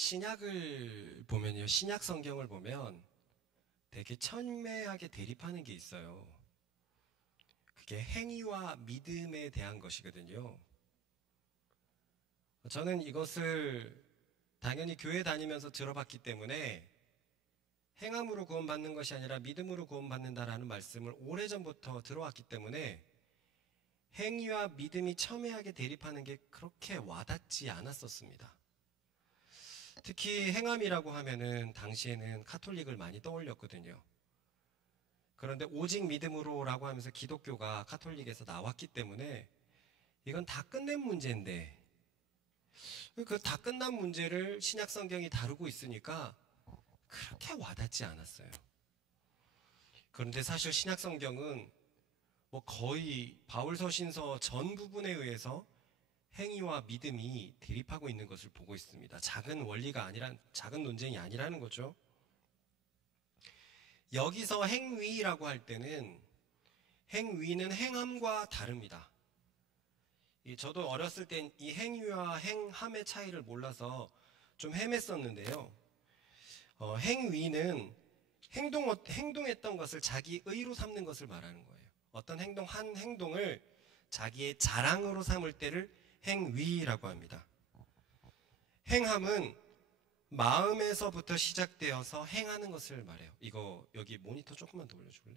신약을 보면요, 신약 성경을 보면 되게 첨예하게 대립하는 게 있어요. 그게 행위와 믿음에 대한 것이거든요. 저는 이것을 당연히 교회 다니면서 들어봤기 때문에 행함으로 구원받는 것이 아니라 믿음으로 구원받는다라는 말씀을 오래전부터 들어왔기 때문에 행위와 믿음이 첨예하게 대립하는 게 그렇게 와닿지 않았었습니다. 특히 행함이라고 하면은 당시에는 카톨릭을 많이 떠올렸거든요. 그런데 오직 믿음으로라고 하면서 기독교가 카톨릭에서 나왔기 때문에 이건 다 끝낸 문제인데 그 다 끝난 문제를 신약 성경이 다루고 있으니까 그렇게 와닿지 않았어요. 그런데 사실 신약 성경은 뭐 거의 바울서신서 전 부분에 의해서 행위와 믿음이 대립하고 있는 것을 보고 있습니다. 작은 원리가 아니라, 작은 논쟁이 아니라는 거죠. 여기서 행위라고 할 때는 행위는 행함과 다릅니다. 저도 어렸을 땐 이 행위와 행함의 차이를 몰라서 좀 헤맸었는데요. 행위는 행동했던 것을 자기 의로 삼는 것을 말하는 거예요. 어떤 한 행동을 자기의 자랑으로 삼을 때를 행위라고 합니다. 행함은 마음에서부터 시작되어서 행하는 것을 말해요. 이거 여기 모니터 조금만 더 올려줄래?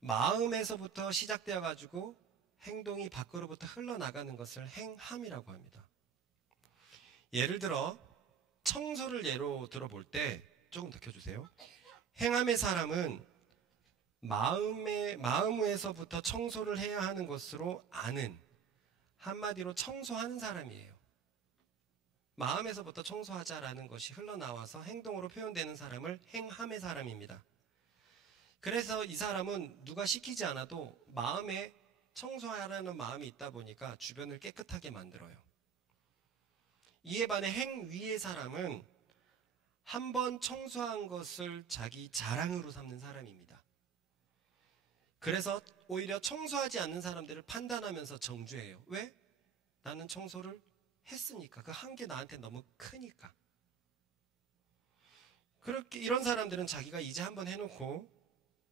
마음에서부터 시작되어 가지고 행동이 밖으로부터 흘러나가는 것을 행함이라고 합니다. 예를 들어 청소를 예로 들어볼 때 조금 더 켜주세요. 행함의 사람은 마음에서부터 청소를 해야 하는 것으로 아는, 한마디로 청소하는 사람이에요. 마음에서부터 청소하자라는 것이 흘러나와서 행동으로 표현되는 사람을 행함의 사람입니다. 그래서 이 사람은 누가 시키지 않아도 마음에 청소하라는 마음이 있다 보니까 주변을 깨끗하게 만들어요. 이에 반해 행위의 사람은 한번 청소한 것을 자기 자랑으로 삼는 사람입니다. 그래서 오히려 청소하지 않는 사람들을 판단하면서 정죄해요. 왜? 나는 청소를 했으니까. 그 한 게 나한테 너무 크니까. 그렇게 이런 사람들은 자기가 이제 한번 해놓고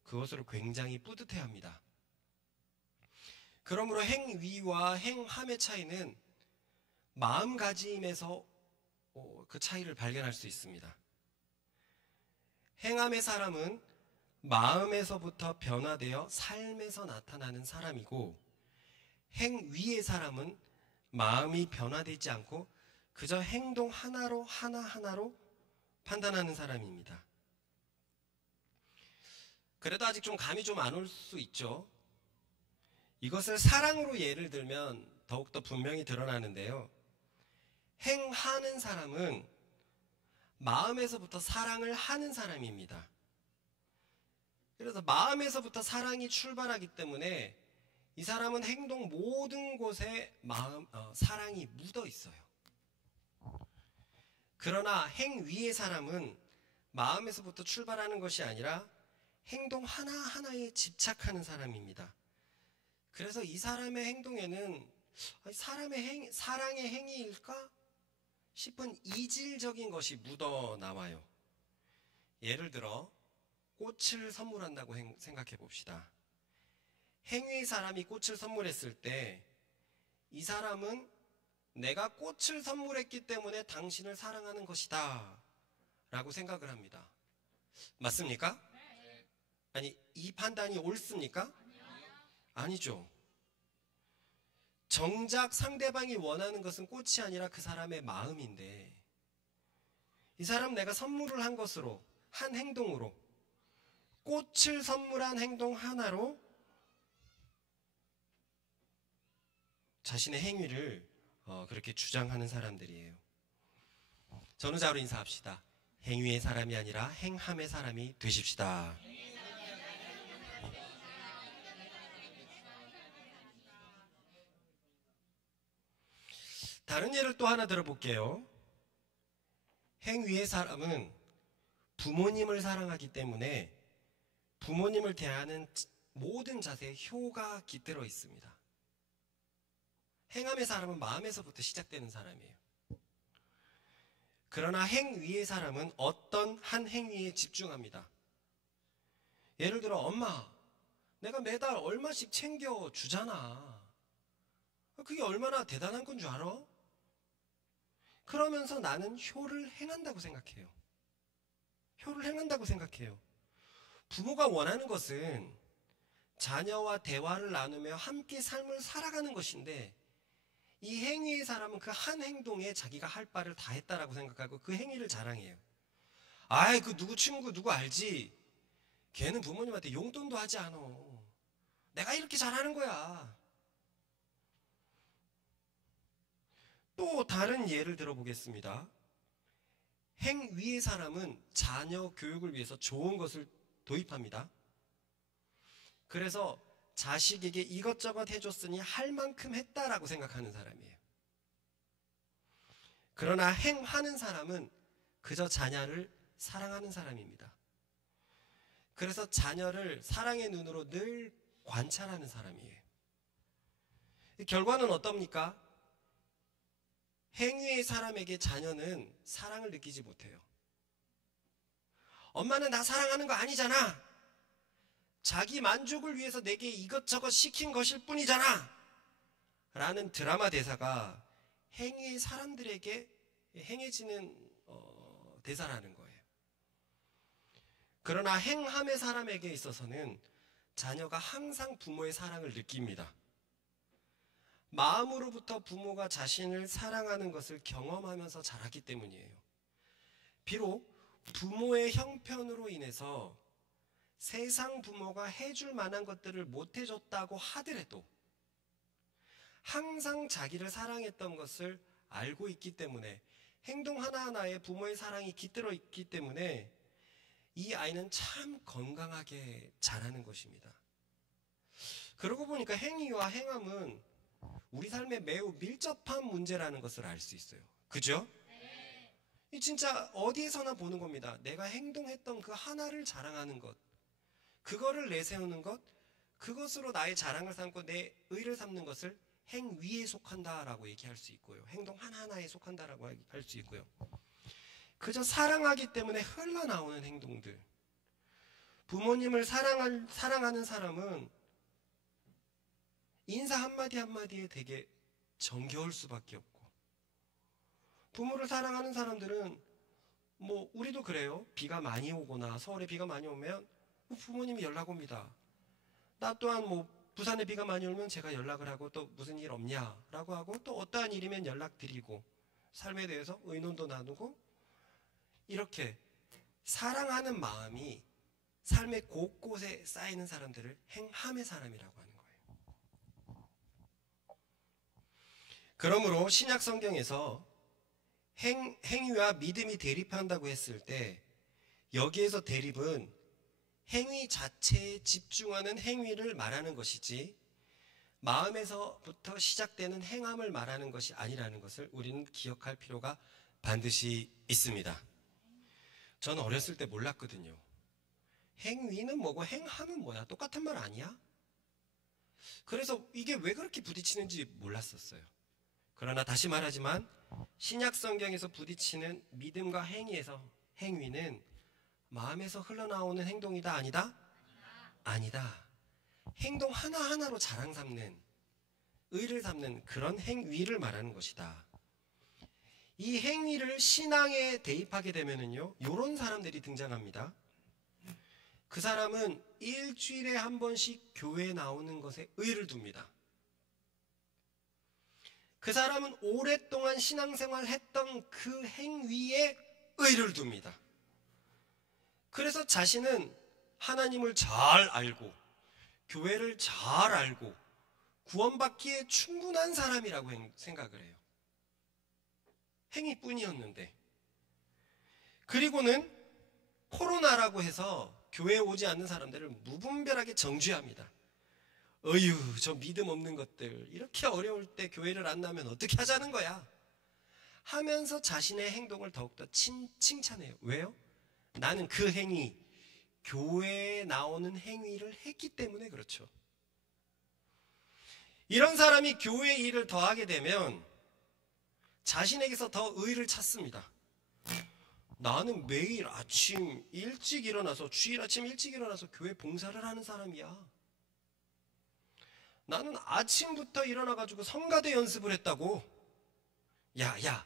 그것으로 굉장히 뿌듯해합니다. 그러므로 행위와 행함의 차이는 마음가짐에서 그 차이를 발견할 수 있습니다. 행함의 사람은 마음에서부터 변화되어 삶에서 나타나는 사람이고, 행위의 사람은 마음이 변화되지 않고 그저 행동 하나하나로 판단하는 사람입니다. 그래도 아직 좀 감이 좀 안 올 수 있죠. 이것을 사랑으로 예를 들면 더욱더 분명히 드러나는데요. 행하는 사람은 마음에서부터 사랑을 하는 사람입니다. 그래서 마음에서부터 사랑이 출발하기 때문에 이 사람은 행동 모든 곳에 사랑이 묻어 있어요. 그러나 행위의 사람은 마음에서부터 출발하는 것이 아니라 행동 하나하나에 집착하는 사람입니다. 그래서 이 사람의 행동에는 사랑의 행위일까 싶은 이질적인 것이 묻어 나와요. 예를 들어 꽃을 선물한다고 생각해 봅시다. 행위의 사람이 꽃을 선물했을 때 이 사람은 내가 꽃을 선물했기 때문에 당신을 사랑하는 것이다 라고 생각을 합니다. 맞습니까? 아니, 이 판단이 옳습니까? 아니죠. 정작 상대방이 원하는 것은 꽃이 아니라 그 사람의 마음인데, 이 사람 내가 선물을 한 것으로, 한 행동으로, 꽃을 선물한 행동 하나로 자신의 행위를 그렇게 주장하는 사람들이에요. 전우자로 인사합시다. 행위의 사람이 아니라 행함의 사람이 되십시다. 다른 예를 또 하나 들어볼게요. 행위의 사람은 부모님을 사랑하기 때문에 부모님을 대하는 모든 자세에 효가 깃들어 있습니다. 행함의 사람은 마음에서부터 시작되는 사람이에요. 그러나 행위의 사람은 어떤 한 행위에 집중합니다. 예를 들어, 엄마, 내가 매달 얼마씩 챙겨 주잖아. 그게 얼마나 대단한 건 줄 알아? 그러면서 나는 효를 행한다고 생각해요. 효를 행한다고 생각해요. 부모가 원하는 것은 자녀와 대화를 나누며 함께 삶을 살아가는 것인데, 이 행위의 사람은 그 한 행동에 자기가 할 바를 다 했다라고 생각하고 그 행위를 자랑해요. 아이, 그 누구 친구 누구 알지? 걔는 부모님한테 용돈도 하지 않아. 내가 이렇게 잘하는 거야. 또 다른 예를 들어보겠습니다. 행위의 사람은 자녀 교육을 위해서 좋은 것을 도입합니다. 그래서 자식에게 이것저것 해줬으니 할 만큼 했다라고 생각하는 사람이에요. 그러나 행하는 사람은 그저 자녀를 사랑하는 사람입니다. 그래서 자녀를 사랑의 눈으로 늘 관찰하는 사람이에요. 결과는 어떻습니까? 행위의 사람에게 자녀는 사랑을 느끼지 못해요. 엄마는 나 사랑하는 거 아니잖아. 자기 만족을 위해서 내게 이것저것 시킨 것일 뿐이잖아. 라는 드라마 대사가 행위의 사람들에게 행해지는 대사라는 거예요. 그러나 행함의 사람에게 있어서는 자녀가 항상 부모의 사랑을 느낍니다. 마음으로부터 부모가 자신을 사랑하는 것을 경험하면서 자랐기 때문이에요. 비록 부모의 형편으로 인해서 세상 부모가 해줄 만한 것들을 못 해줬다고 하더라도 항상 자기를 사랑했던 것을 알고 있기 때문에, 행동 하나하나에 부모의 사랑이 깃들어 있기 때문에 이 아이는 참 건강하게 자라는 것입니다. 그러고 보니까 행위와 행함은 우리 삶에 매우 밀접한 문제라는 것을 알 수 있어요. 그죠? 이 진짜 어디에서나 보는 겁니다. 내가 행동했던 그 하나를 자랑하는 것, 그거를 내세우는 것, 그것으로 나의 자랑을 삼고 내 의를 삼는 것을 행위에 속한다라고 얘기할 수 있고요. 행동 하나하나에 속한다라고 할 수 있고요. 그저 사랑하기 때문에 흘러나오는 행동들. 부모님을 사랑하는 사람은 인사 한마디 한마디에 되게 정겨울 수밖에 없고, 부모를 사랑하는 사람들은 우리도 그래요. 비가 많이 오거나 서울에 비가 많이 오면 부모님이 연락 옵니다. 나 또한 부산에 비가 많이 오면 제가 연락을 하고, 또 무슨 일 없냐라고 하고, 또 어떠한 일이면 연락드리고, 삶에 대해서 의논도 나누고, 이렇게 사랑하는 마음이 삶의 곳곳에 쌓이는 사람들을 행함의 사람이라고 하는 거예요. 그러므로 신약 성경에서 행위와 믿음이 대립한다고 했을 때, 여기에서 대립은 행위 자체에 집중하는 행위를 말하는 것이지 마음에서부터 시작되는 행함을 말하는 것이 아니라는 것을 우리는 기억할 필요가 반드시 있습니다. 저는 어렸을 때 몰랐거든요. 행위는 뭐고 행함은 뭐야? 똑같은 말 아니야? 그래서 이게 왜 그렇게 부딪히는지 몰랐었어요. 그러나 다시 말하지만 신약 성경에서 부딪히는 믿음과 행위는 마음에서 흘러나오는 행동이다, 아니다? 아니다. 행동 하나하나로 자랑 삼는, 의를 삼는 그런 행위를 말하는 것이다. 이 행위를 신앙에 대입하게 되면은요, 이런 사람들이 등장합니다. 그 사람은 일주일에 한 번씩 교회에 나오는 것에 의를 둡니다. 그 사람은 오랫동안 신앙생활 했던 그 행위에 의를 둡니다. 그래서 자신은 하나님을 잘 알고 교회를 잘 알고 구원받기에 충분한 사람이라고 생각을 해요. 행위뿐이었는데. 그리고는 코로나라고 해서 교회에 오지 않는 사람들을 무분별하게 정죄합니다. 어휴, 저 믿음 없는 것들, 이렇게 어려울 때 교회를 안 나면 어떻게 하자는 거야? 하면서 자신의 행동을 더욱더 칭찬해요. 왜요? 나는 그 행위, 교회에 나오는 행위를 했기 때문에 그렇죠. 이런 사람이 교회 일을 더하게 되면 자신에게서 더 의의를 찾습니다. 나는 매일 아침 일찍 일어나서, 주일 아침 일찍 일어나서 교회 봉사를 하는 사람이야. 나는 아침부터 일어나가지고 성가대 연습을 했다고. 야,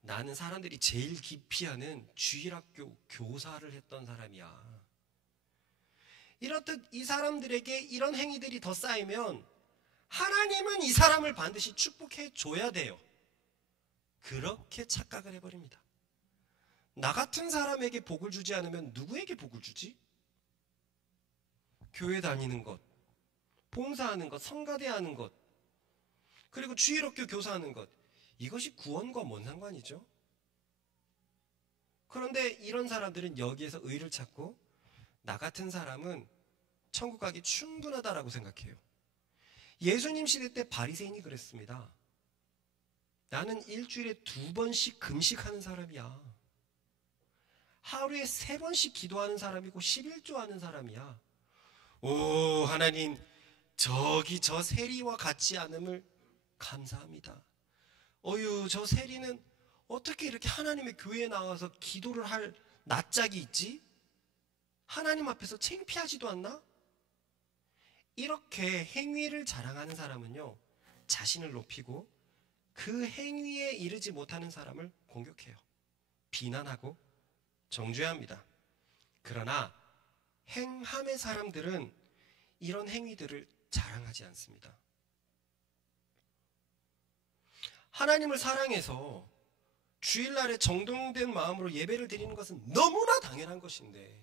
나는 사람들이 제일 기피하는 주일학교 교사를 했던 사람이야. 이렇듯 이 사람들에게 이런 행위들이 더 쌓이면 하나님은 이 사람을 반드시 축복해 줘야 돼요. 그렇게 착각을 해버립니다. 나 같은 사람에게 복을 주지 않으면 누구에게 복을 주지? 교회 다니는 것, 봉사하는 것, 성가대 하는 것, 그리고 주일학교 교사하는 것, 이것이 구원과 뭔 상관이죠? 그런데 이런 사람들은 여기에서 의를 찾고 나 같은 사람은 천국 가기 충분하다라고 생각해요. 예수님 시대 때 바리새인이 그랬습니다. 나는 일주일에 2번씩 금식하는 사람이야. 하루에 3번씩 기도하는 사람이고 11조 하는 사람이야. 오, 하나님, 저기 저 세리와 같지 않음을 감사합니다. 어휴, 저 세리는 어떻게 이렇게 하나님의 교회에 나와서 기도를 할 낯짝이 있지? 하나님 앞에서 창피하지도 않나? 이렇게 행위를 자랑하는 사람은요, 자신을 높이고 그 행위에 이르지 못하는 사람을 공격해요. 비난하고 정죄합니다. 그러나 행함의 사람들은 이런 행위들을 자랑하지 않습니다. 하나님을 사랑해서 주일날에 정돈된 마음으로 예배를 드리는 것은 너무나 당연한 것인데,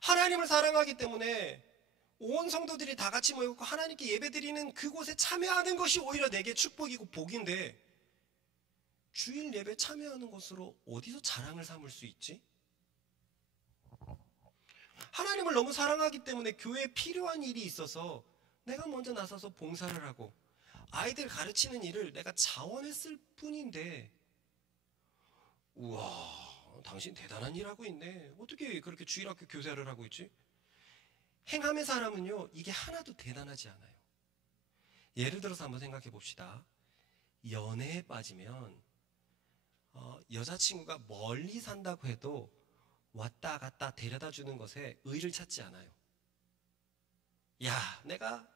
하나님을 사랑하기 때문에 온 성도들이 다 같이 모이고 하나님께 예배드리는 그곳에 참여하는 것이 오히려 내게 축복이고 복인데, 주일 예배 참여하는 것으로 어디서 자랑을 삼을 수 있지? 하나님을 너무 사랑하기 때문에 교회에 필요한 일이 있어서 내가 먼저 나서서 봉사를 하고 아이들 가르치는 일을 내가 자원했을 뿐인데, 우와, 당신 대단한 일 하고 있네. 어떻게 그렇게 주일학교 교사를 하고 있지? 행함의 사람은요, 이게 하나도 대단하지 않아요. 예를 들어서 한번 생각해 봅시다. 연애에 빠지면 여자친구가 멀리 산다고 해도 왔다 갔다 데려다 주는 것에 의의를 찾지 않아요. 야, 내가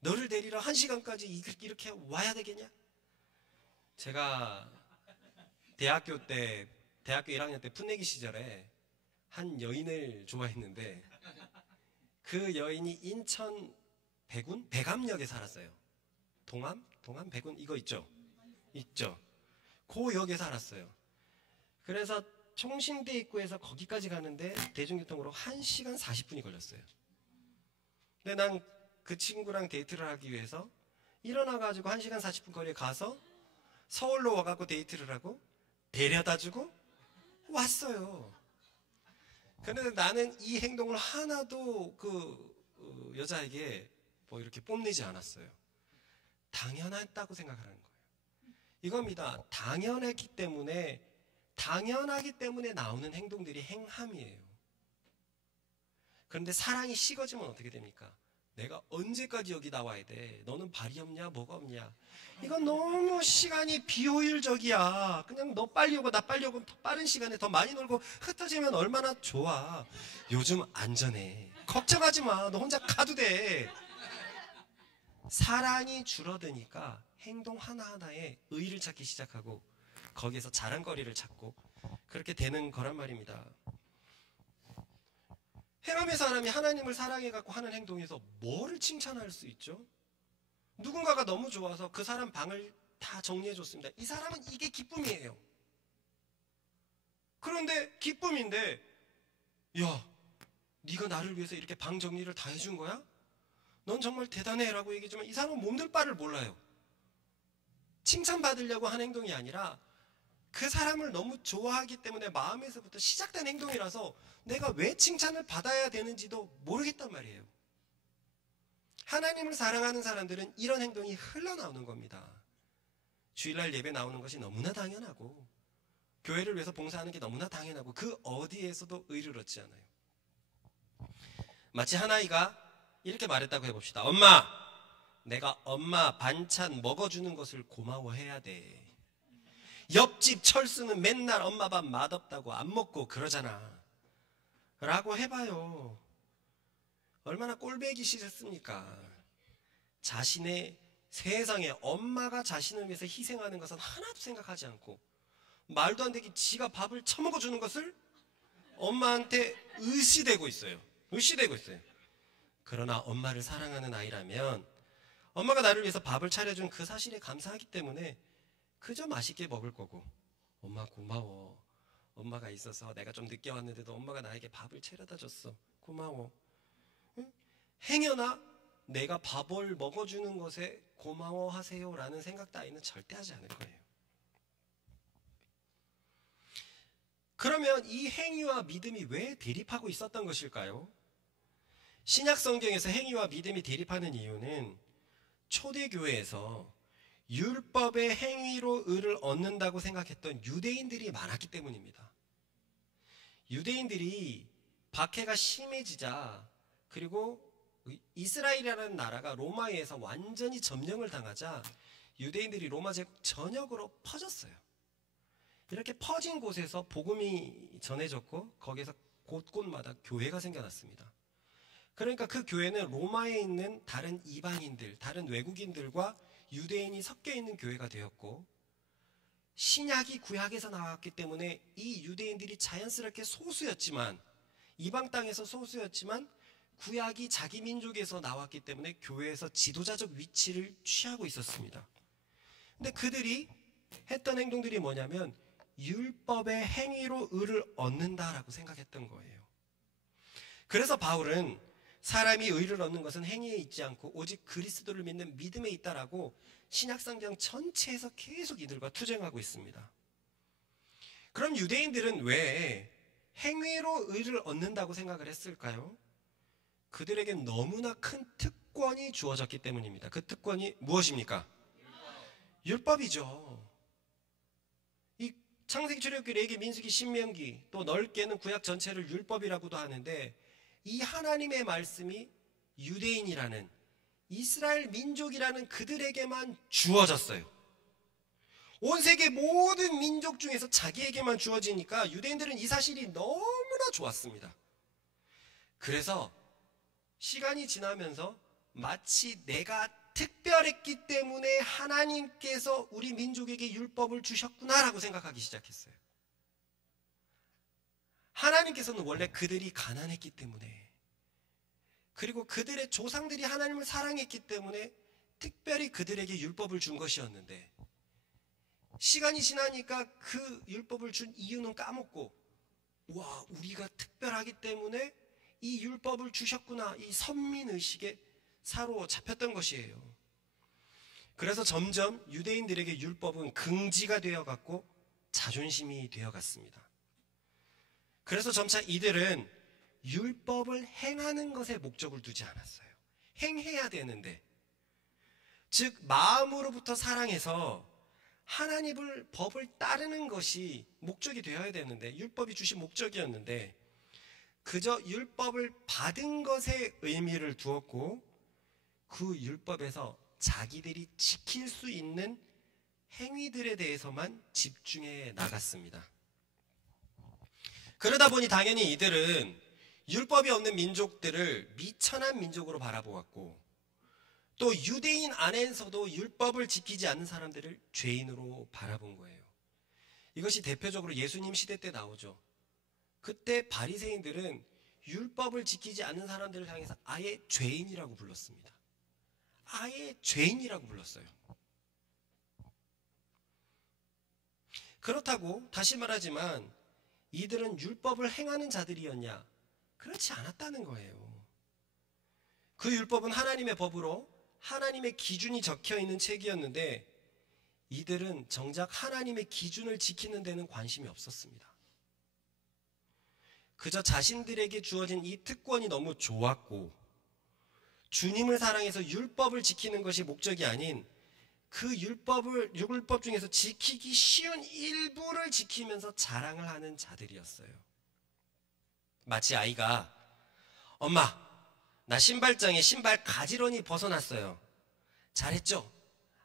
너를 데리러 1시간까지 이렇게 와야 되겠냐? 제가 대학교 1학년 때 풋내기 시절에 한 여인을 좋아했는데, 그 여인이 인천 백암역에 살았어요. 동암, 백운 이거 있죠? 그 역에 살았어요. 그래서 총신대 입구에서 거기까지 가는데 대중교통으로 1시간 40분이 걸렸어요. 근데 난 그 친구랑 데이트를 하기 위해서 일어나가지고 1시간 40분 거리에 가서 서울로 와갖고 데이트를 하고 데려다주고 왔어요. 그런데 나는 이 행동을 하나도 그 여자에게 뭐 이렇게 뽐내지 않았어요. 당연했다고 생각하는 거예요. 이겁니다. 당연하기 때문에 나오는 행동들이 행함이에요. 그런데 사랑이 식어지면 어떻게 됩니까? 내가 언제까지 여기 나와야 돼? 너는 발이 없냐? 뭐가 없냐? 이건 너무 시간이 비효율적이야. 그냥 너 빨리 오고 나 빨리 오고 더 빠른 시간에 더 많이 놀고 흩어지면 얼마나 좋아. 요즘 안전해. 걱정하지 마. 너 혼자 가도 돼. 사랑이 줄어드니까 행동 하나하나에 의의를 찾기 시작하고 거기에서 자랑거리를 찾고 그렇게 되는 거란 말입니다. 행함의 사람이 하나님을 사랑해갖고 하는 행동에서 뭐를 칭찬할 수 있죠? 누군가가 너무 좋아서 그 사람 방을 다 정리해줬습니다. 이 사람은 이게 기쁨이에요. 그런데 기쁨인데, 야, 네가 나를 위해서 이렇게 방 정리를 다 해준 거야? 넌 정말 대단해 라고 얘기하지만 이 사람은 몸둘 바를 몰라요. 칭찬받으려고 한 행동이 아니라 그 사람을 너무 좋아하기 때문에 마음에서부터 시작된 행동이라서 내가 왜 칭찬을 받아야 되는지도 모르겠단 말이에요. 하나님을 사랑하는 사람들은 이런 행동이 흘러나오는 겁니다. 주일날 예배 나오는 것이 너무나 당연하고 교회를 위해서 봉사하는 게 너무나 당연하고 그 어디에서도 의를 얻지 않아요. 마치 한 아이가 이렇게 말했다고 해봅시다. 엄마, 내가 엄마 반찬 먹어주는 것을 고마워해야 돼. 옆집 철수는 맨날 엄마 밥 맛없다고 안 먹고 그러잖아 라고 해봐요. 얼마나 꼴배기 싫습니까? 자신의 세상에 엄마가 자신을 위해서 희생하는 것은 하나도 생각하지 않고 말도 안 되게 지가 밥을 처먹어주는 것을 엄마한테 의시되고 있어요. 그러나 엄마를 사랑하는 아이라면 엄마가 나를 위해서 밥을 차려준 그 사실에 감사하기 때문에 그저 맛있게 먹을 거고, 엄마 고마워. 엄마가 있어서 내가 좀 늦게 왔는데도 엄마가 나에게 밥을 차려다 줬어. 고마워. 응? 행여나 내가 밥을 먹어주는 것에 고마워하세요 라는 생각 따위는 절대 하지 않을 거예요. 그러면 이 행위와 믿음이 왜 대립하고 있었던 것일까요? 신약 성경에서 행위와 믿음이 대립하는 이유는 초대교회에서 율법의 행위로 의를 얻는다고 생각했던 유대인들이 많았기 때문입니다. 유대인들이 박해가 심해지자, 그리고 이스라엘이라는 나라가 로마에 의해서 완전히 점령을 당하자 유대인들이 로마 제국 전역으로 퍼졌어요. 이렇게 퍼진 곳에서 복음이 전해졌고 거기에서 곳곳마다 교회가 생겨났습니다. 그러니까 그 교회는 로마에 있는 다른 이방인들, 다른 외국인들과 유대인이 섞여 있는 교회가 되었고, 신약이 구약에서 나왔기 때문에 이 유대인들이 자연스럽게 소수였지만, 이방 땅에서 소수였지만 구약이 자기 민족에서 나왔기 때문에 교회에서 지도자적 위치를 취하고 있었습니다. 근데 그들이 했던 행동들이 뭐냐면 율법의 행위로 의를 얻는다라고 생각했던 거예요. 그래서 바울은 사람이 의를 얻는 것은 행위에 있지 않고 오직 그리스도를 믿는 믿음에 있다라고 신약성경 전체에서 계속 이들과 투쟁하고 있습니다. 그럼 유대인들은 왜 행위로 의를 얻는다고 생각을 했을까요? 그들에겐 너무나 큰 특권이 주어졌기 때문입니다. 그 특권이 무엇입니까? 율법이죠. 이 창세기, 출애굽기, 레위기, 민수기, 신명기, 또 넓게는 구약 전체를 율법이라고도 하는데, 이 하나님의 말씀이 유대인이라는, 이스라엘 민족이라는 그들에게만 주어졌어요. 온 세계 모든 민족 중에서 자기에게만 주어지니까 유대인들은 이 사실이 너무나 좋았습니다. 그래서 시간이 지나면서 마치 내가 특별했기 때문에 하나님께서 우리 민족에게 율법을 주셨구나라고 생각하기 시작했어요. 하나님께서는 원래 그들이 가난했기 때문에, 그리고 그들의 조상들이 하나님을 사랑했기 때문에 특별히 그들에게 율법을 준 것이었는데, 시간이 지나니까 그 율법을 준 이유는 까먹고, 와, 우리가 특별하기 때문에 이 율법을 주셨구나, 이 선민의식에 사로잡혔던 것이에요. 그래서 점점 유대인들에게 율법은 긍지가 되어갔고 자존심이 되어갔습니다. 그래서 점차 이들은 율법을 행하는 것에 목적을 두지 않았어요. 행해야 되는데, 즉 마음으로부터 사랑해서 하나님을, 법을 따르는 것이 목적이 되어야 되는데, 율법이 주신 목적이었는데 그저 율법을 받은 것에 의미를 두었고 그 율법에서 자기들이 지킬 수 있는 행위들에 대해서만 집중해 나갔습니다. 그러다 보니 당연히 이들은 율법이 없는 민족들을 미천한 민족으로 바라보았고, 또 유대인 안에서도 율법을 지키지 않는 사람들을 죄인으로 바라본 거예요. 이것이 대표적으로 예수님 시대 때 나오죠. 그때 바리새인들은 율법을 지키지 않는 사람들을 향해서 아예 죄인이라고 불렀습니다. 아예 죄인이라고 불렀어요. 그렇다고 다시 말하지만 이들은 율법을 행하는 자들이었냐? 그렇지 않았다는 거예요. 그 율법은 하나님의 법으로 하나님의 기준이 적혀 있는 책이었는데 이들은 정작 하나님의 기준을 지키는 데는 관심이 없었습니다. 그저 자신들에게 주어진 이 특권이 너무 좋았고, 주님을 사랑해서 율법을 지키는 것이 목적이 아닌 그 율법 중에서 지키기 쉬운 일부를 지키면서 자랑을 하는 자들이었어요. 마치 아이가, 엄마, 나 신발장에 신발 가지런히 벗어났어요. 잘했죠?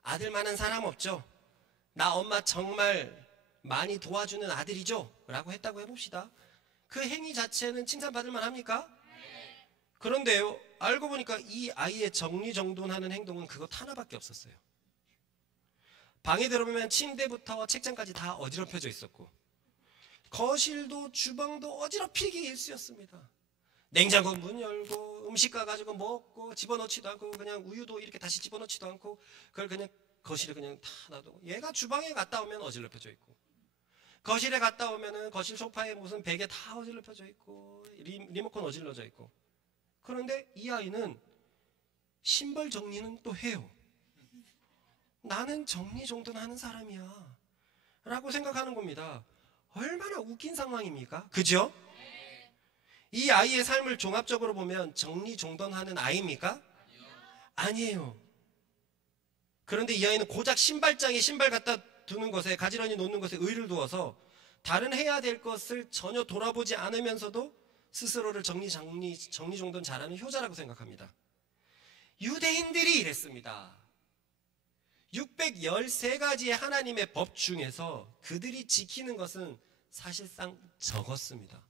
아들만한 사람 없죠? 나 엄마 정말 많이 도와주는 아들이죠 라고 했다고 해봅시다. 그 행위 자체는 칭찬받을 만합니까? 그런데요, 알고 보니까 이 아이의 정리정돈하는 행동은 그것 하나밖에 없었어요. 방에 들어오면 침대부터 책장까지 다 어지럽혀져 있었고, 거실도 주방도 어지럽히기 일쑤였습니다. 냉장고 문 열고 음식 가가지고 먹고 집어넣지도 않고, 그냥 우유도 이렇게 다시 집어넣지도 않고, 그걸 그냥 거실에 그냥 다 놔두고, 얘가 주방에 갔다 오면 어지럽혀져 있고, 거실에 갔다 오면은 거실 소파에 무슨 베개 다 어지럽혀져 있고, 리모컨 어질러져 있고. 그런데 이 아이는 신발 정리는 또 해요. 나는 정리정돈하는 사람이야 라고 생각하는 겁니다. 얼마나 웃긴 상황입니까? 그죠? 이 아이의 삶을 종합적으로 보면 정리정돈하는 아이입니까? 아니에요. 그런데 이 아이는 고작 신발장에 신발 갖다 두는 것에, 가지런히 놓는 것에 의의를 두어서 다른 해야 될 것을 전혀 돌아보지 않으면서도 스스로를 정리정돈 잘하는 효자라고 생각합니다. 유대인들이 이랬습니다. 613가지의 하나님의 법 중에서 그들이 지키는 것은 사실상 적었습니다.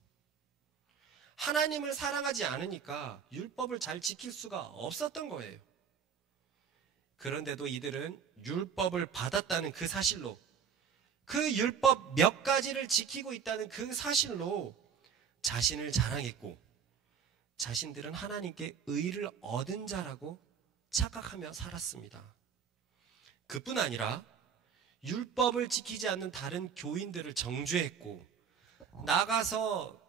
하나님을 사랑하지 않으니까 율법을 잘 지킬 수가 없었던 거예요. 그런데도 이들은 율법을 받았다는 그 사실로, 그 율법 몇 가지를 지키고 있다는 그 사실로 자신을 자랑했고, 자신들은 하나님께 의를 얻은 자라고 착각하며 살았습니다. 그뿐 아니라 율법을 지키지 않는 다른 교인들을 정죄했고, 나가서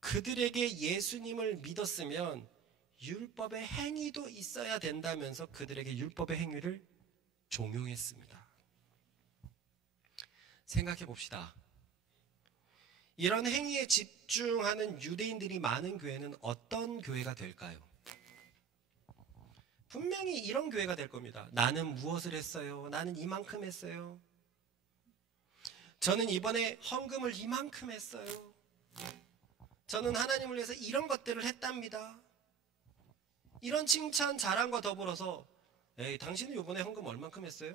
그들에게 예수님을 믿었으면 율법의 행위도 있어야 된다면서 그들에게 율법의 행위를 종용했습니다. 생각해 봅시다. 이런 행위에 집중하는 유대인들이 많은 교회는 어떤 교회가 될까요? 분명히 이런 교회가 될 겁니다. 나는 무엇을 했어요? 나는 이만큼 했어요. 저는 이번에 헌금을 이만큼 했어요. 저는 하나님을 위해서 이런 것들을 했답니다. 이런 칭찬 자랑과 더불어서, 에이, 당신은 이번에 헌금 얼만큼 했어요?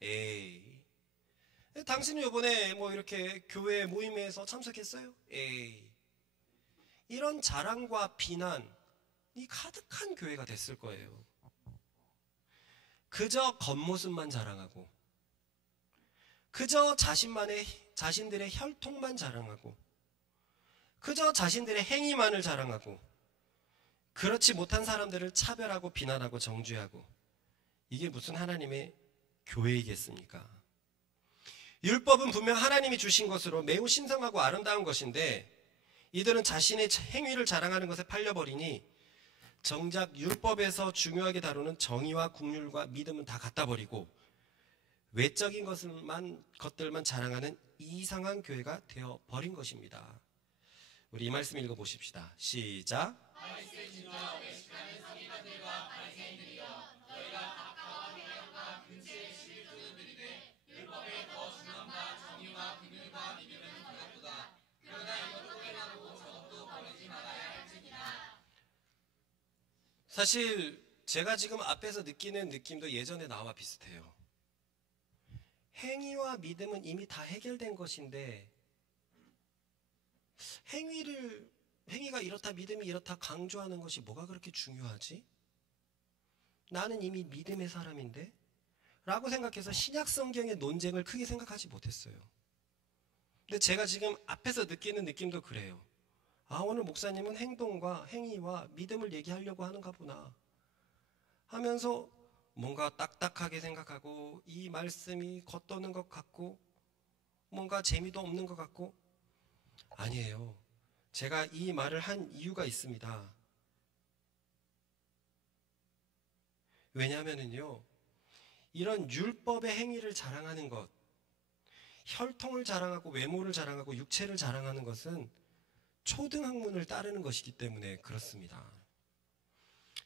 에이, 당신은 이번에 뭐 이렇게 교회 모임에서 참석했어요? 에이, 이런 자랑과 비난이 가득한 교회가 됐을 거예요. 그저 겉모습만 자랑하고, 그저 자신들의 혈통만 자랑하고, 그저 자신들의 행위만을 자랑하고, 그렇지 못한 사람들을 차별하고 비난하고 정죄하고, 이게 무슨 하나님의 교회이겠습니까? 율법은 분명 하나님이 주신 것으로 매우 신성하고 아름다운 것인데, 이들은 자신의 행위를 자랑하는 것에 팔려버리니 정작 율법에서 중요하게 다루는 정의와 국률과 믿음은 다 갖다 버리고 외적인 것들만 자랑하는 이상한 교회가 되어버린 것입니다. 우리 이 말씀 읽어보십시다. 시작. 사실 제가 지금 앞에서 느끼는 느낌도 예전에 나와 비슷해요. 행위와 믿음은 이미 다 해결된 것인데, 행위가 이렇다, 믿음이 이렇다 강조하는 것이 뭐가 그렇게 중요하지? 나는 이미 믿음의 사람인데? 라고 생각해서 신약 성경의 논쟁을 크게 생각하지 못했어요. 근데 제가 지금 앞에서 느끼는 느낌도 그래요. 아, 오늘 목사님은 행동과 행위와 믿음을 얘기하려고 하는가 보나 하면서 뭔가 딱딱하게 생각하고, 이 말씀이 겉도는 것 같고, 뭔가 재미도 없는 것 같고. 아니에요. 제가 이 말을 한 이유가 있습니다. 왜냐하면요, 이런 율법의 행위를 자랑하는 것, 혈통을 자랑하고 외모를 자랑하고 육체를 자랑하는 것은 초등학문을 따르는 것이기 때문에 그렇습니다.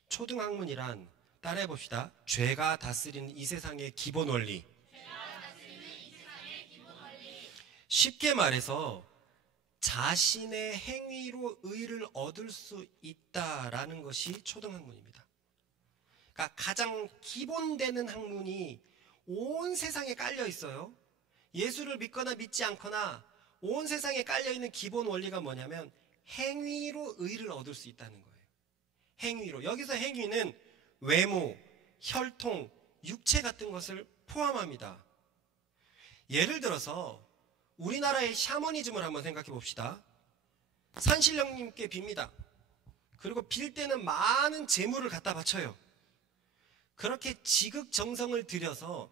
초등학문이란, 따라해 봅시다. 죄가 다스리는 이 세상의 기본 원리. 쉽게 말해서 자신의 행위로 의를 얻을 수 있다라는 것이 초등학문입니다. 그러니까 가장 기본되는 학문이 온 세상에 깔려 있어요. 예수를 믿거나 믿지 않거나 온 세상에 깔려있는 기본 원리가 뭐냐면 행위로 의를 얻을 수 있다는 거예요. 행위로. 여기서 행위는 외모, 혈통, 육체 같은 것을 포함합니다. 예를 들어서 우리나라의 샤머니즘을 한번 생각해 봅시다. 산신령님께 빕니다. 그리고 빌 때는 많은 재물을 갖다 바쳐요. 그렇게 지극정성을 들여서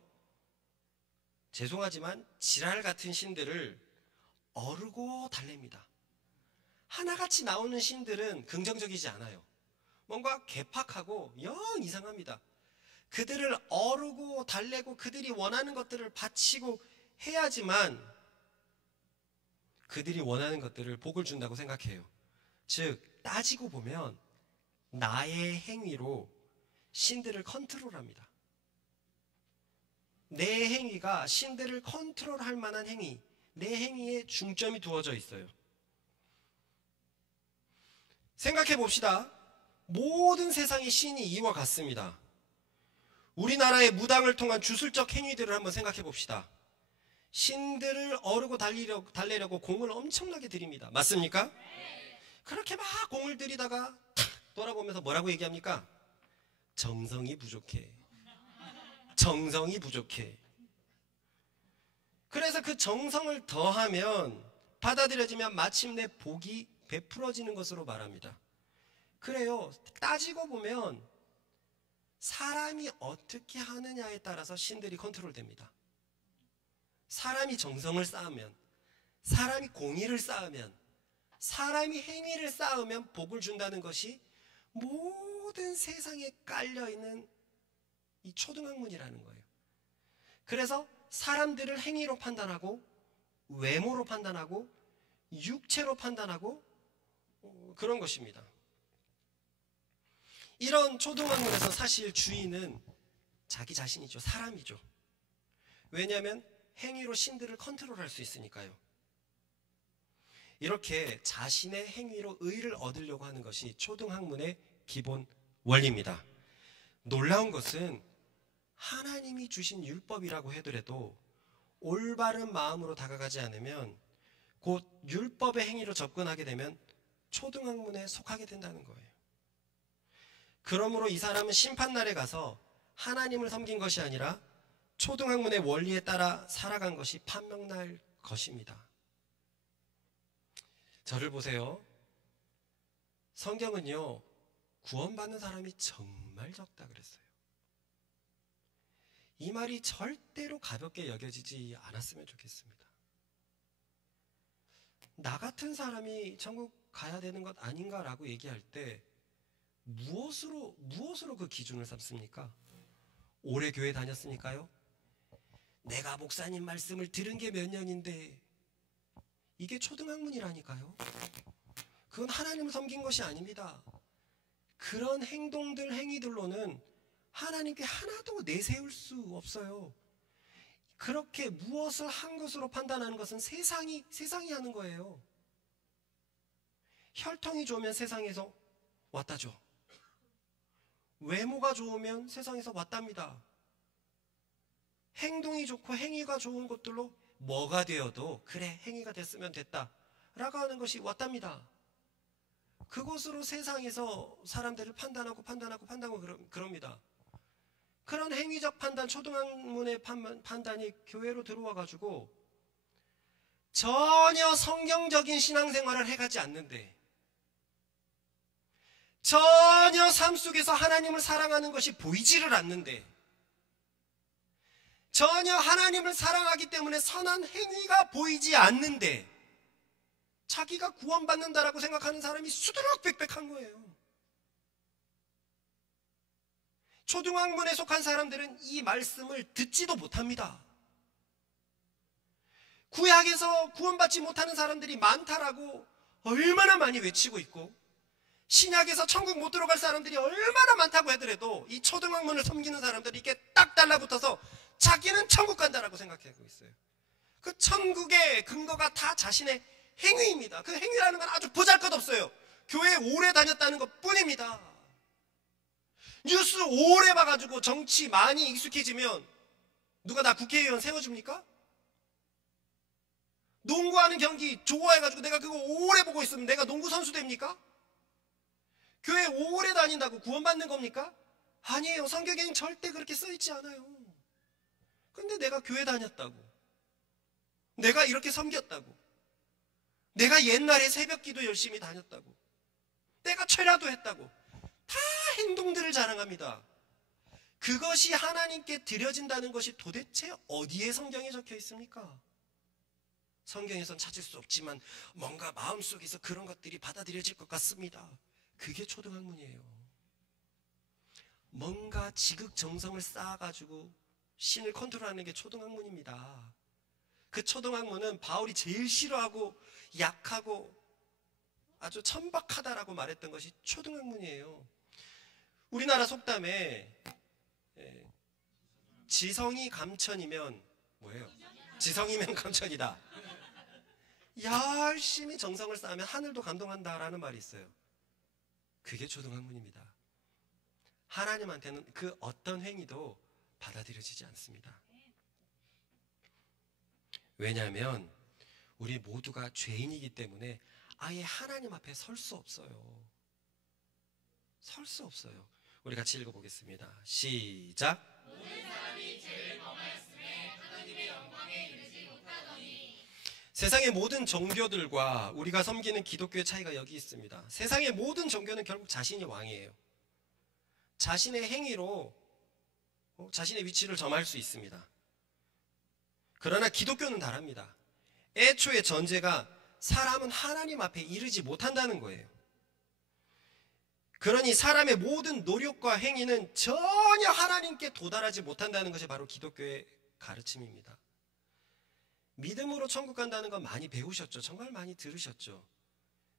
죄송하지만 지랄 같은 신들을 어르고 달랩니다. 하나같이 나오는 신들은 긍정적이지 않아요. 뭔가 괴팍하고 영 이상합니다. 그들을 어르고 달래고 그들이 원하는 것들을 바치고 해야지만 그들이 원하는 것들을 복을 준다고 생각해요. 즉 따지고 보면 나의 행위로 신들을 컨트롤합니다. 내 행위가 신들을 컨트롤할 만한 행위, 내 행위에 중점이 두어져 있어요. 생각해 봅시다. 모든 세상의 신이 이와 같습니다. 우리나라의 무당을 통한 주술적 행위들을 한번 생각해 봅시다. 신들을 어르고 달래려고 공을 엄청나게 들입니다. 맞습니까? 그렇게 막 공을 들이다가 탁 돌아보면서 뭐라고 얘기합니까? 정성이 부족해. 정성이 부족해. 그래서 그 정성을 더하면 받아들여지면 마침내 복이 베풀어지는 것으로 말합니다. 그래요. 따지고 보면 사람이 어떻게 하느냐에 따라서 신들이 컨트롤됩니다. 사람이 정성을 쌓으면, 사람이 공의를 쌓으면, 사람이 행위를 쌓으면 복을 준다는 것이 모든 세상에 깔려있는 이 초등학문이라는 거예요. 그래서 사람들을 행위로 판단하고 외모로 판단하고 육체로 판단하고 그런 것입니다. 이런 초등학문에서 사실 주인은 자기 자신이죠. 사람이죠. 왜냐하면 행위로 신들을 컨트롤할 수 있으니까요. 이렇게 자신의 행위로 의를 얻으려고 하는 것이 초등학문의 기본 원리입니다. 놀라운 것은 하나님이 주신 율법이라고 하더라도 올바른 마음으로 다가가지 않으면 곧 율법의 행위로 접근하게 되면 초등학문에 속하게 된다는 거예요. 그러므로 이 사람은 심판날에 가서 하나님을 섬긴 것이 아니라 초등학문의 원리에 따라 살아간 것이 판명날 것입니다. 저를 보세요. 성경은요, 구원받는 사람이 정말 적다 그랬어요. 이 말이 절대로 가볍게 여겨지지 않았으면 좋겠습니다. 나 같은 사람이 천국 가야 되는 것 아닌가라고 얘기할 때 무엇으로 그 기준을 삼습니까? 오래 교회 다녔으니까요? 내가 목사님 말씀을 들은 게 몇 년인데 이게 초등학문이라니까요. 그건 하나님을 섬긴 것이 아닙니다. 그런 행동들, 행위들로는 하나님께 하나도 내세울 수 없어요. 그렇게 무엇을 한 것으로 판단하는 것은 세상이 하는 거예요. 혈통이 좋으면 세상에서 왔다죠. 외모가 좋으면 세상에서 왔답니다. 행동이 좋고 행위가 좋은 것들로 뭐가 되어도 그래 행위가 됐으면 됐다 라고 하는 것이 왔답니다. 그것으로 세상에서 사람들을 판단하고 그럽니다. 그런 행위적 판단, 초등학문의 판단이 교회로 들어와 가지고 전혀 성경적인 신앙생활을 해가지 않는데, 전혀 삶 속에서 하나님을 사랑하는 것이 보이지를 않는데, 전혀 하나님을 사랑하기 때문에 선한 행위가 보이지 않는데 자기가 구원받는다라고 생각하는 사람이 수두룩빽빽한 거예요. 초등학문에 속한 사람들은 이 말씀을 듣지도 못합니다. 구약에서 구원받지 못하는 사람들이 많다라고 얼마나 많이 외치고 있고, 신약에서 천국 못 들어갈 사람들이 얼마나 많다고 하더라도 이 초등학문을 섬기는 사람들이 이렇게 딱 달라붙어서 자기는 천국 간다라고 생각하고 있어요. 그 천국의 근거가 다 자신의 행위입니다. 그 행위라는 건 아주 보잘것없어요. 교회 오래 다녔다는 것 뿐입니다. 뉴스 오래 봐가지고 정치 많이 익숙해지면 누가 나 국회의원 세워줍니까? 농구하는 경기 좋아해가지고 내가 그거 오래 보고 있으면 내가 농구 선수 됩니까? 교회 오래 다닌다고 구원받는 겁니까? 아니에요. 성경에는 절대 그렇게 써있지 않아요. 근데 내가 교회 다녔다고, 내가 이렇게 섬겼다고, 내가 옛날에 새벽기도 열심히 다녔다고, 내가 철야도 했다고 다 행동들을 자랑합니다. 그것이 하나님께 드려진다는 것이 도대체 어디에 성경에 적혀 있습니까? 성경에선 찾을 수 없지만 뭔가 마음속에서 그런 것들이 받아들여질 것 같습니다. 그게 초등학문이에요. 뭔가 지극정성을 쌓아가지고 신을 컨트롤하는 게 초등학문입니다. 그 초등학문은 바울이 제일 싫어하고 약하고 아주 천박하다라고 말했던 것이 초등학문이에요. 우리나라 속담에 지성이 감천이면 뭐예요? 지성이면 감천이다. 열심히 정성을 쌓으면 하늘도 감동한다라는 말이 있어요. 그게 초등학문입니다. 하나님한테는 그 어떤 행위도 받아들여지지 않습니다. 왜냐하면 우리 모두가 죄인이기 때문에 아예 하나님 앞에 설 수 없어요. 설 수 없어요. 우리 같이 읽어보겠습니다. 시작. 모든 사람이 죄를 범하였음에 하나님의 영광에 이르지 못하더니. 세상의 모든 종교들과 우리가 섬기는 기독교의 차이가 여기 있습니다. 세상의 모든 종교는 결국 자신이 왕이에요. 자신의 행위로 자신의 위치를 점할 수 있습니다. 그러나 기독교는 다릅니다. 애초의 전제가 사람은 하나님 앞에 이르지 못한다는 거예요. 그러니 사람의 모든 노력과 행위는 전혀 하나님께 도달하지 못한다는 것이 바로 기독교의 가르침입니다. 믿음으로 천국 간다는 건 많이 배우셨죠? 정말 많이 들으셨죠?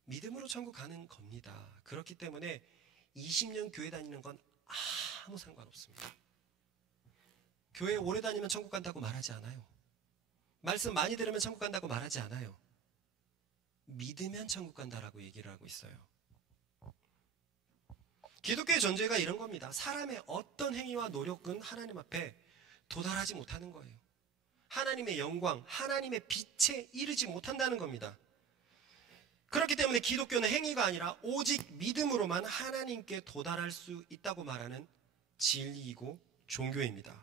믿음으로 천국 가는 겁니다. 그렇기 때문에 20년 교회 다니는 건 아무 상관없습니다. 교회 오래 다니면 천국 간다고 말하지 않아요. 말씀 많이 들으면 천국 간다고 말하지 않아요. 믿으면 천국 간다라고 얘기를 하고 있어요. 기독교의 전제가 이런 겁니다. 사람의 어떤 행위와 노력은 하나님 앞에 도달하지 못하는 거예요. 하나님의 영광, 하나님의 빛에 이르지 못한다는 겁니다. 그렇기 때문에 기독교는 행위가 아니라 오직 믿음으로만 하나님께 도달할 수 있다고 말하는 진리이고 종교입니다.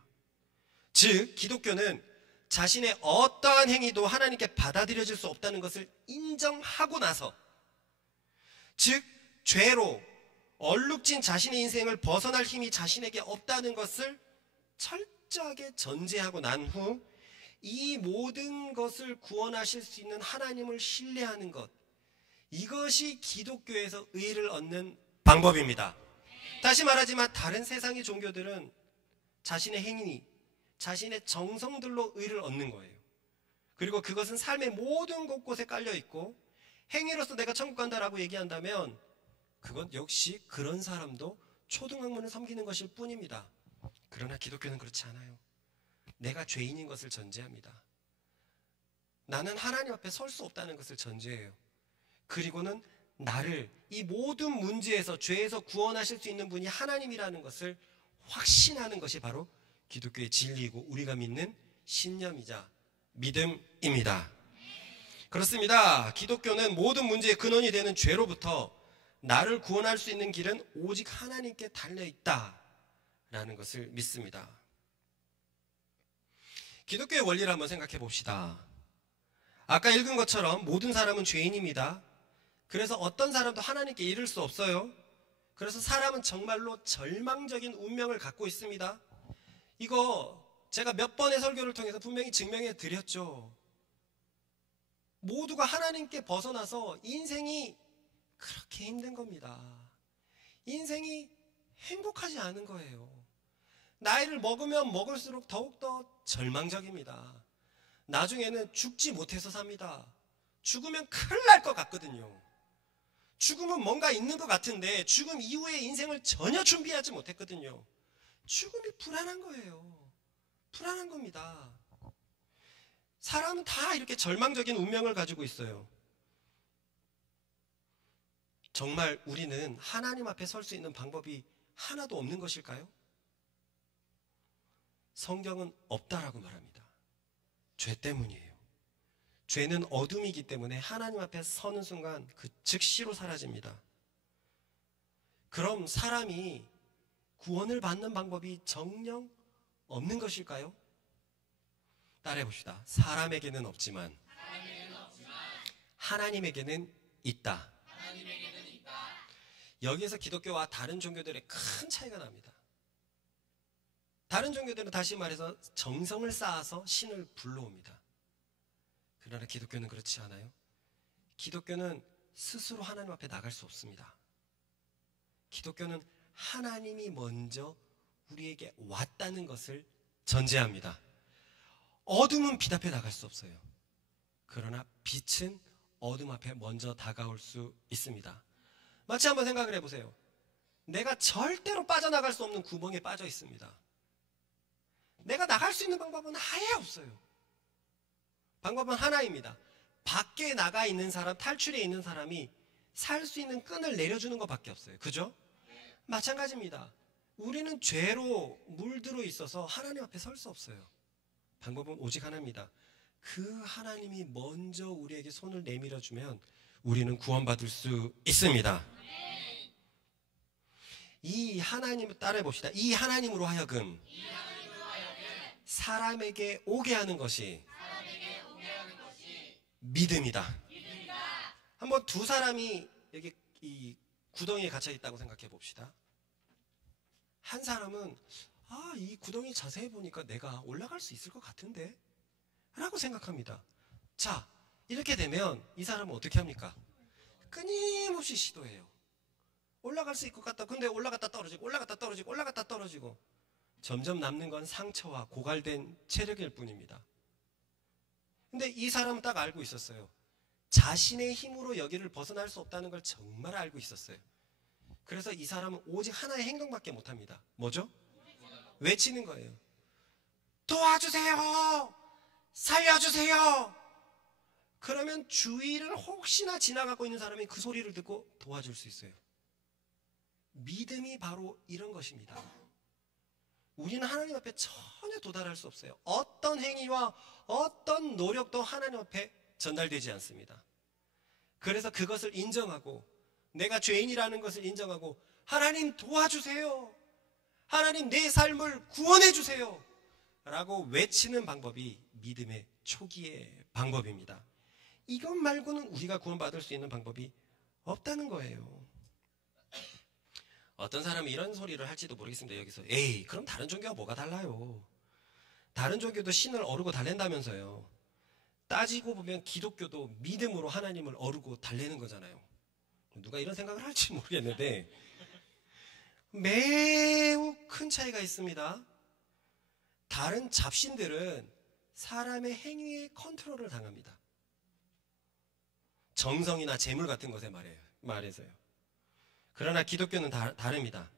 즉 기독교는 자신의 어떠한 행위도 하나님께 받아들여질 수 없다는 것을 인정하고 나서, 즉 죄로 얼룩진 자신의 인생을 벗어날 힘이 자신에게 없다는 것을 철저하게 전제하고 난 후 이 모든 것을 구원하실 수 있는 하나님을 신뢰하는 것, 이것이 기독교에서 의를 얻는 방법입니다. 다시 말하지만 다른 세상의 종교들은 자신의 행위, 자신의 정성들로 의를 얻는 거예요. 그리고 그것은 삶의 모든 곳곳에 깔려있고 행위로서 내가 천국 간다라고 얘기한다면 그건 역시 그런 사람도 초등학문을 섬기는 것일 뿐입니다. 그러나 기독교는 그렇지 않아요. 내가 죄인인 것을 전제합니다. 나는 하나님 앞에 설 수 없다는 것을 전제해요. 그리고는 나를 이 모든 문제에서, 죄에서 구원하실 수 있는 분이 하나님이라는 것을 확신하는 것이 바로 기독교의 진리이고 우리가 믿는 신념이자 믿음입니다. 그렇습니다. 기독교는 모든 문제의 근원이 되는 죄로부터 나를 구원할 수 있는 길은 오직 하나님께 달려있다라는 것을 믿습니다. 기독교의 원리를 한번 생각해 봅시다. 아까 읽은 것처럼 모든 사람은 죄인입니다. 그래서 어떤 사람도 하나님께 이를 수 없어요. 그래서 사람은 정말로 절망적인 운명을 갖고 있습니다. 이거 제가 몇 번의 설교를 통해서 분명히 증명해 드렸죠. 모두가 하나님께 벗어나서 인생이 그렇게 힘든 겁니다. 인생이 행복하지 않은 거예요. 나이를 먹으면 먹을수록 더욱더 절망적입니다. 나중에는 죽지 못해서 삽니다. 죽으면 큰일 날 것 같거든요. 죽음은 뭔가 있는 것 같은데 죽음 이후의 인생을 전혀 준비하지 못했거든요. 죽음이 불안한 거예요. 불안한 겁니다. 사람은 다 이렇게 절망적인 운명을 가지고 있어요. 정말 우리는 하나님 앞에 설 수 있는 방법이 하나도 없는 것일까요? 성경은 없다라고 말합니다. 죄 때문이에요. 죄는 어둠이기 때문에 하나님 앞에 서는 순간 그 즉시로 사라집니다. 그럼 사람이 구원을 받는 방법이 정녕 없는 것일까요? 따라해 봅시다. 사람에게는 없지만 하나님에게는 있다. 여기에서 기독교와 다른 종교들의 큰 차이가 납니다. 다른 종교들은 다시 말해서 정성을 쌓아서 신을 불러옵니다. 그러나 기독교는 그렇지 않아요. 기독교는 스스로 하나님 앞에 나갈 수 없습니다. 기독교는 하나님이 먼저 우리에게 왔다는 것을 전제합니다. 어둠은 빛 앞에 나갈 수 없어요. 그러나 빛은 어둠 앞에 먼저 다가올 수 있습니다. 마치 한번 생각을 해보세요. 내가 절대로 빠져나갈 수 없는 구멍에 빠져 있습니다. 내가 나갈 수 있는 방법은 아예 없어요. 방법은 하나입니다. 밖에 나가 있는 사람, 탈출해 있는 사람이 살 수 있는 끈을 내려주는 것밖에 없어요. 그죠? 마찬가지입니다. 우리는 죄로 물들어 있어서 하나님 앞에 설 수 없어요. 방법은 오직 하나입니다. 그 하나님이 먼저 우리에게 손을 내밀어 주면 우리는 구원받을 수 있습니다. 이 하나님을 따라해 봅시다. 이 하나님으로 하여금 사람에게 오게 하는 것이 믿음이다. 한번 두 사람이 여기 이 구덩이에 갇혀 있다고 생각해 봅시다. 한 사람은 이 구덩이 자세히 보니까 내가 올라갈 수 있을 것 같은데 라고 생각합니다. 자, 이렇게 되면 이 사람은 어떻게 합니까? 끊임없이 시도해요. 올라갈 수 있을 것 같다. 근데 올라갔다 떨어지고 올라갔다 떨어지고 올라갔다 떨어지고 점점 남는 건 상처와 고갈된 체력일 뿐입니다. 근데 이 사람은 딱 알고 있었어요. 자신의 힘으로 여기를 벗어날 수 없다는 걸 정말 알고 있었어요. 그래서 이 사람은 오직 하나의 행동밖에 못합니다. 뭐죠? 외치는 거예요. 도와주세요! 살려주세요! 그러면 주위를 혹시나 지나가고 있는 사람이 그 소리를 듣고 도와줄 수 있어요. 믿음이 바로 이런 것입니다. 우리는 하나님 앞에 전혀 도달할 수 없어요. 어떤 행위와 어떤 노력도 하나님 앞에 전달되지 않습니다. 그래서 그것을 인정하고 내가 죄인이라는 것을 인정하고 하나님 도와주세요. 하나님 내 삶을 구원해 주세요. 라고 외치는 방법이 믿음의 초기의 방법입니다. 이것 말고는 우리가 구원받을 수 있는 방법이 없다는 거예요. 어떤 사람이 이런 소리를 할지도 모르겠습니다. 여기서 에이 그럼 다른 종교와 뭐가 달라요? 다른 종교도 신을 어르고 달랜다면서요. 따지고 보면 기독교도 믿음으로 하나님을 어르고 달래는 거잖아요. 누가 이런 생각을 할지 모르겠는데 매우 큰 차이가 있습니다. 다른 잡신들은 사람의 행위에 컨트롤을 당합니다. 정성이나 재물 같은 것에 말해서요. 그러나 기독교는 다릅니다.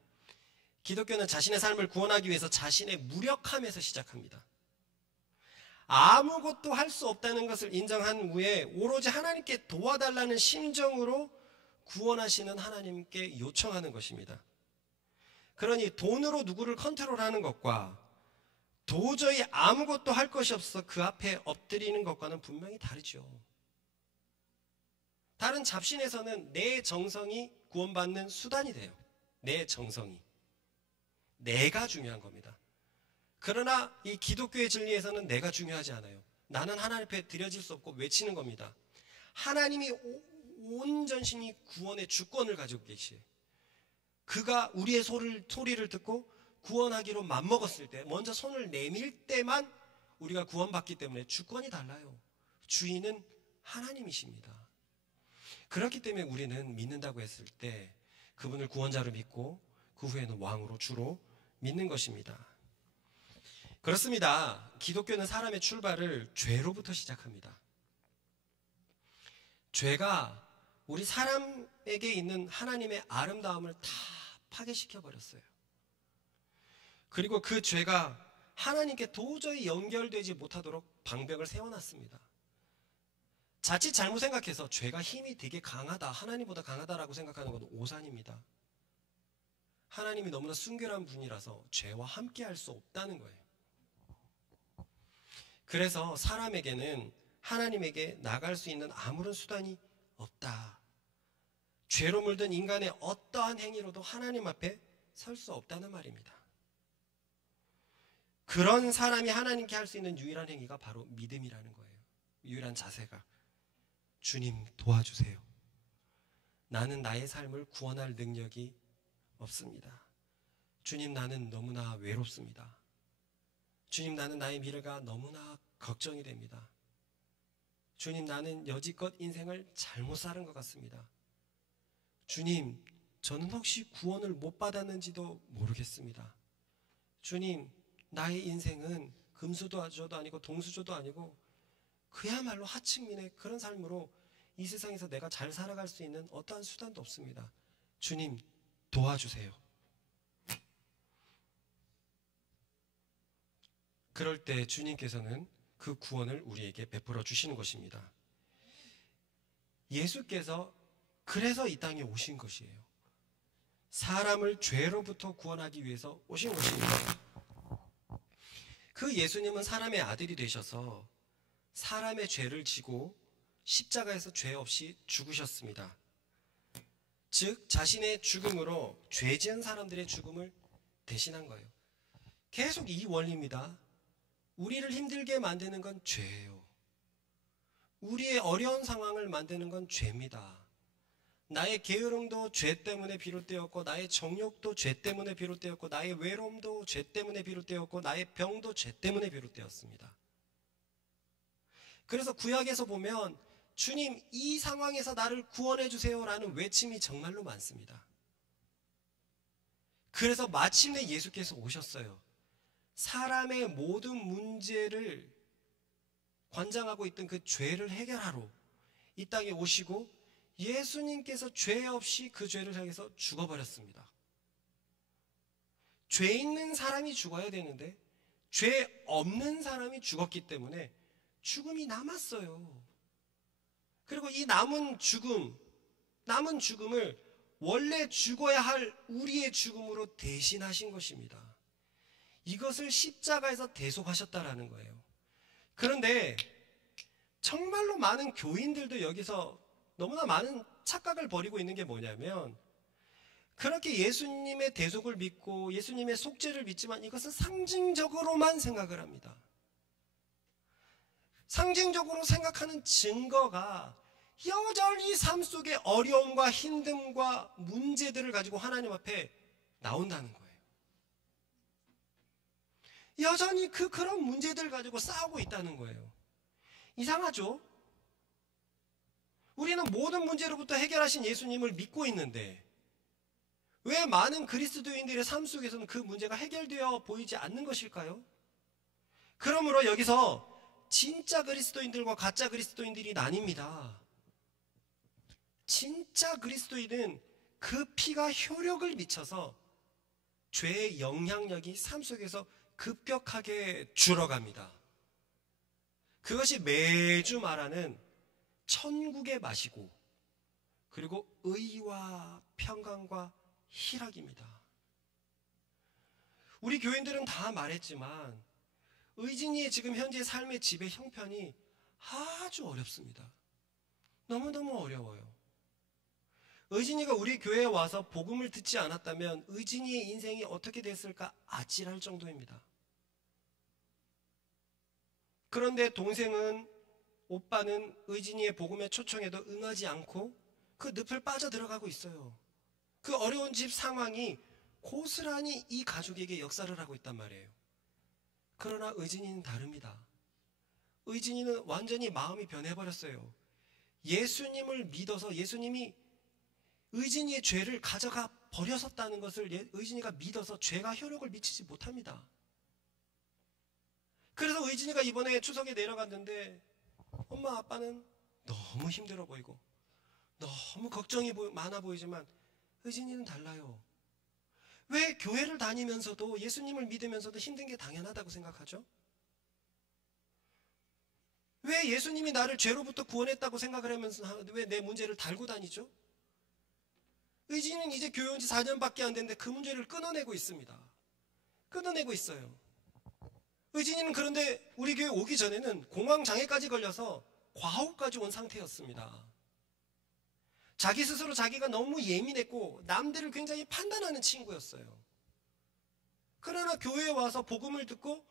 기독교는 자신의 삶을 구원하기 위해서 자신의 무력함에서 시작합니다. 아무것도 할 수 없다는 것을 인정한 후에 오로지 하나님께 도와달라는 심정으로 구원하시는 하나님께 요청하는 것입니다. 그러니 돈으로 누구를 컨트롤하는 것과 도저히 아무것도 할 것이 없어 그 앞에 엎드리는 것과는 분명히 다르죠. 다른 잡신에서는 내 정성이 구원받는 수단이 돼요. 내 정성이. 내가 중요한 겁니다. 그러나 이 기독교의 진리에서는 내가 중요하지 않아요. 나는 하나님 앞에 드려질 수 없고 외치는 겁니다. 하나님이 온전신이 구원의 주권을 가지고 계시에요. 그가 우리의 소리를 듣고 구원하기로 맘먹었을 때 먼저 손을 내밀 때만 우리가 구원받기 때문에 주권이 달라요. 주인은 하나님이십니다. 그렇기 때문에 우리는 믿는다고 했을 때 그분을 구원자로 믿고 그 후에는 왕으로 주로 믿는 것입니다. 그렇습니다. 기독교는 사람의 출발을 죄로부터 시작합니다. 죄가 우리 사람에게 있는 하나님의 아름다움을 다 파괴시켜버렸어요. 그리고 그 죄가 하나님께 도저히 연결되지 못하도록 방벽을 세워놨습니다. 자칫 잘못 생각해서 죄가 힘이 되게 강하다, 하나님보다 강하다라고 생각하는 건 오산입니다. 하나님이 너무나 순결한 분이라서 죄와 함께 할 수 없다는 거예요. 그래서 사람에게는 하나님에게 나갈 수 있는 아무런 수단이 없다. 죄로 물든 인간의 어떠한 행위로도 하나님 앞에 설 수 없다는 말입니다. 그런 사람이 하나님께 할 수 있는 유일한 행위가 바로 믿음이라는 거예요. 유일한 자세가 주님 도와주세요. 나는 나의 삶을 구원할 능력이 없습니다. 주님, 나는 너무나 외롭습니다. 주님, 나는 나의 미래가 너무나 걱정이 됩니다. 주님, 나는 여지껏 인생을 잘못 사는 것 같습니다. 주님, 저는 혹시 구원을 못 받았는지도 모르겠습니다. 주님, 나의 인생은 금수저도 아니고 동수저도 아니고 그야말로 하층민의 그런 삶으로 이 세상에서 내가 잘 살아갈 수 있는 어떠한 수단도 없습니다. 주님, 도와주세요. 그럴 때 주님께서는 그 구원을 우리에게 베풀어 주시는 것입니다. 예수께서 그래서 이 땅에 오신 것이에요. 사람을 죄로부터 구원하기 위해서 오신 것입니다. 그 예수님은 사람의 아들이 되셔서 사람의 죄를 지고 십자가에서 죄 없이 죽으셨습니다. 즉 자신의 죽음으로 죄 지은 사람들의 죽음을 대신한 거예요. 계속 이 원리입니다. 우리를 힘들게 만드는 건 죄예요. 우리의 어려운 상황을 만드는 건 죄입니다. 나의 게으름도 죄 때문에 비롯되었고, 나의 정욕도 죄 때문에 비롯되었고, 나의 외로움도 죄 때문에 비롯되었고, 나의 병도 죄 때문에 비롯되었습니다. 그래서 구약에서 보면 주님, 이 상황에서 나를 구원해 주세요라는 외침이 정말로 많습니다. 그래서 마침내 예수께서 오셨어요. 사람의 모든 문제를 관장하고 있던 그 죄를 해결하러 이 땅에 오시고 예수님께서 죄 없이 그 죄를 향해서 죽어버렸습니다. 죄 있는 사람이 죽어야 되는데 죄 없는 사람이 죽었기 때문에 죽음이 남았어요. 그리고 이 남은 죽음을 원래 죽어야 할 우리의 죽음으로 대신하신 것입니다. 이것을 십자가에서 대속하셨다라는 거예요. 그런데 정말로 많은 교인들도 여기서 너무나 많은 착각을 벌이고 있는 게 뭐냐면, 그렇게 예수님의 대속을 믿고 예수님의 속죄를 믿지만 이것은 상징적으로만 생각을 합니다. 상징적으로 생각하는 증거가 여전히 삶 속의 어려움과 힘듦과 문제들을 가지고 하나님 앞에 나온다는 거예요. 여전히 그런 문제들 가지고 싸우고 있다는 거예요. 이상하죠? 우리는 모든 문제로부터 해결하신 예수님을 믿고 있는데 왜 많은 그리스도인들의 삶 속에서는 그 문제가 해결되어 보이지 않는 것일까요? 그러므로 여기서 진짜 그리스도인들과 가짜 그리스도인들이 나뉩니다. 진짜 그리스도인은 그 피가 효력을 미쳐서 죄의 영향력이 삶 속에서 급격하게 줄어갑니다. 그것이 매주 말하는 천국의 맛이고, 그리고 의와 평강과 희락입니다. 우리 교인들은 다 말했지만 의진이의 지금 현재 삶의 지배 형편이 아주 어렵습니다. 너무너무 어려워요. 의진이가 우리 교회에 와서 복음을 듣지 않았다면 의진이의 인생이 어떻게 됐을까 아찔할 정도입니다. 그런데 동생은, 오빠는 의진이의 복음의 초청에도 응하지 않고 그 늪을 빠져들어가고 있어요. 그 어려운 집 상황이 고스란히 이 가족에게 역사를 하고 있단 말이에요. 그러나 의진이는 다릅니다. 의진이는 완전히 마음이 변해버렸어요. 예수님을 믿어서 예수님이 의진이의 죄를 가져가 버렸었다는 것을 의진이가 믿어서 죄가 효력을 미치지 못합니다. 그래서 의진이가 이번에 추석에 내려갔는데 엄마 아빠는 너무 힘들어 보이고 너무 걱정이 많아 보이지만 의진이는 달라요. 왜 교회를 다니면서도 예수님을 믿으면서도 힘든 게 당연하다고 생각하죠? 왜 예수님이 나를 죄로부터 구원했다고 생각을 하면서 왜 내 문제를 달고 다니죠? 의진이는 이제 교회 온 지 4년밖에 안 됐는데 그 문제를 끊어내고 있습니다. 끊어내고 있어요. 의진이는 그런데 우리 교회 오기 전에는 공황장애까지 걸려서 과호까지 온 상태였습니다. 자기 스스로 자기가 너무 예민했고 남들을 굉장히 판단하는 친구였어요. 그러나 교회에 와서 복음을 듣고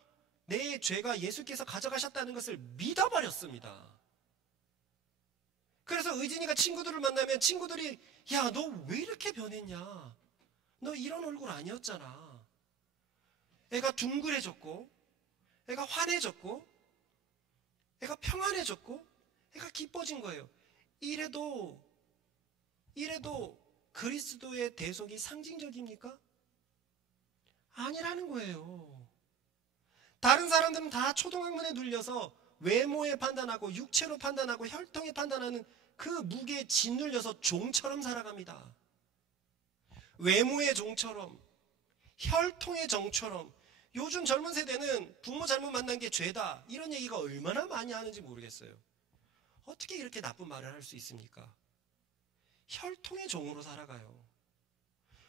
내 죄가 예수께서 가져가셨다는 것을 믿어버렸습니다. 그래서 의진이가 친구들을 만나면 친구들이 야, 너 왜 이렇게 변했냐? 너 이런 얼굴 아니었잖아. 애가 둥그레졌고, 애가 환해졌고, 애가 평안해졌고, 애가 기뻐진 거예요. 이래도 그리스도의 대속이 상징적입니까? 아니라는 거예요. 다른 사람들은 다 초등학문에 눌려서 외모에 판단하고 육체로 판단하고 혈통에 판단하는 그 무게에 짓눌려서 종처럼 살아갑니다. 외모의 종처럼, 혈통의 종처럼. 요즘 젊은 세대는 부모 잘못 만난 게 죄다, 이런 얘기가 얼마나 많이 하는지 모르겠어요. 어떻게 이렇게 나쁜 말을 할 수 있습니까? 혈통의 종으로 살아가요.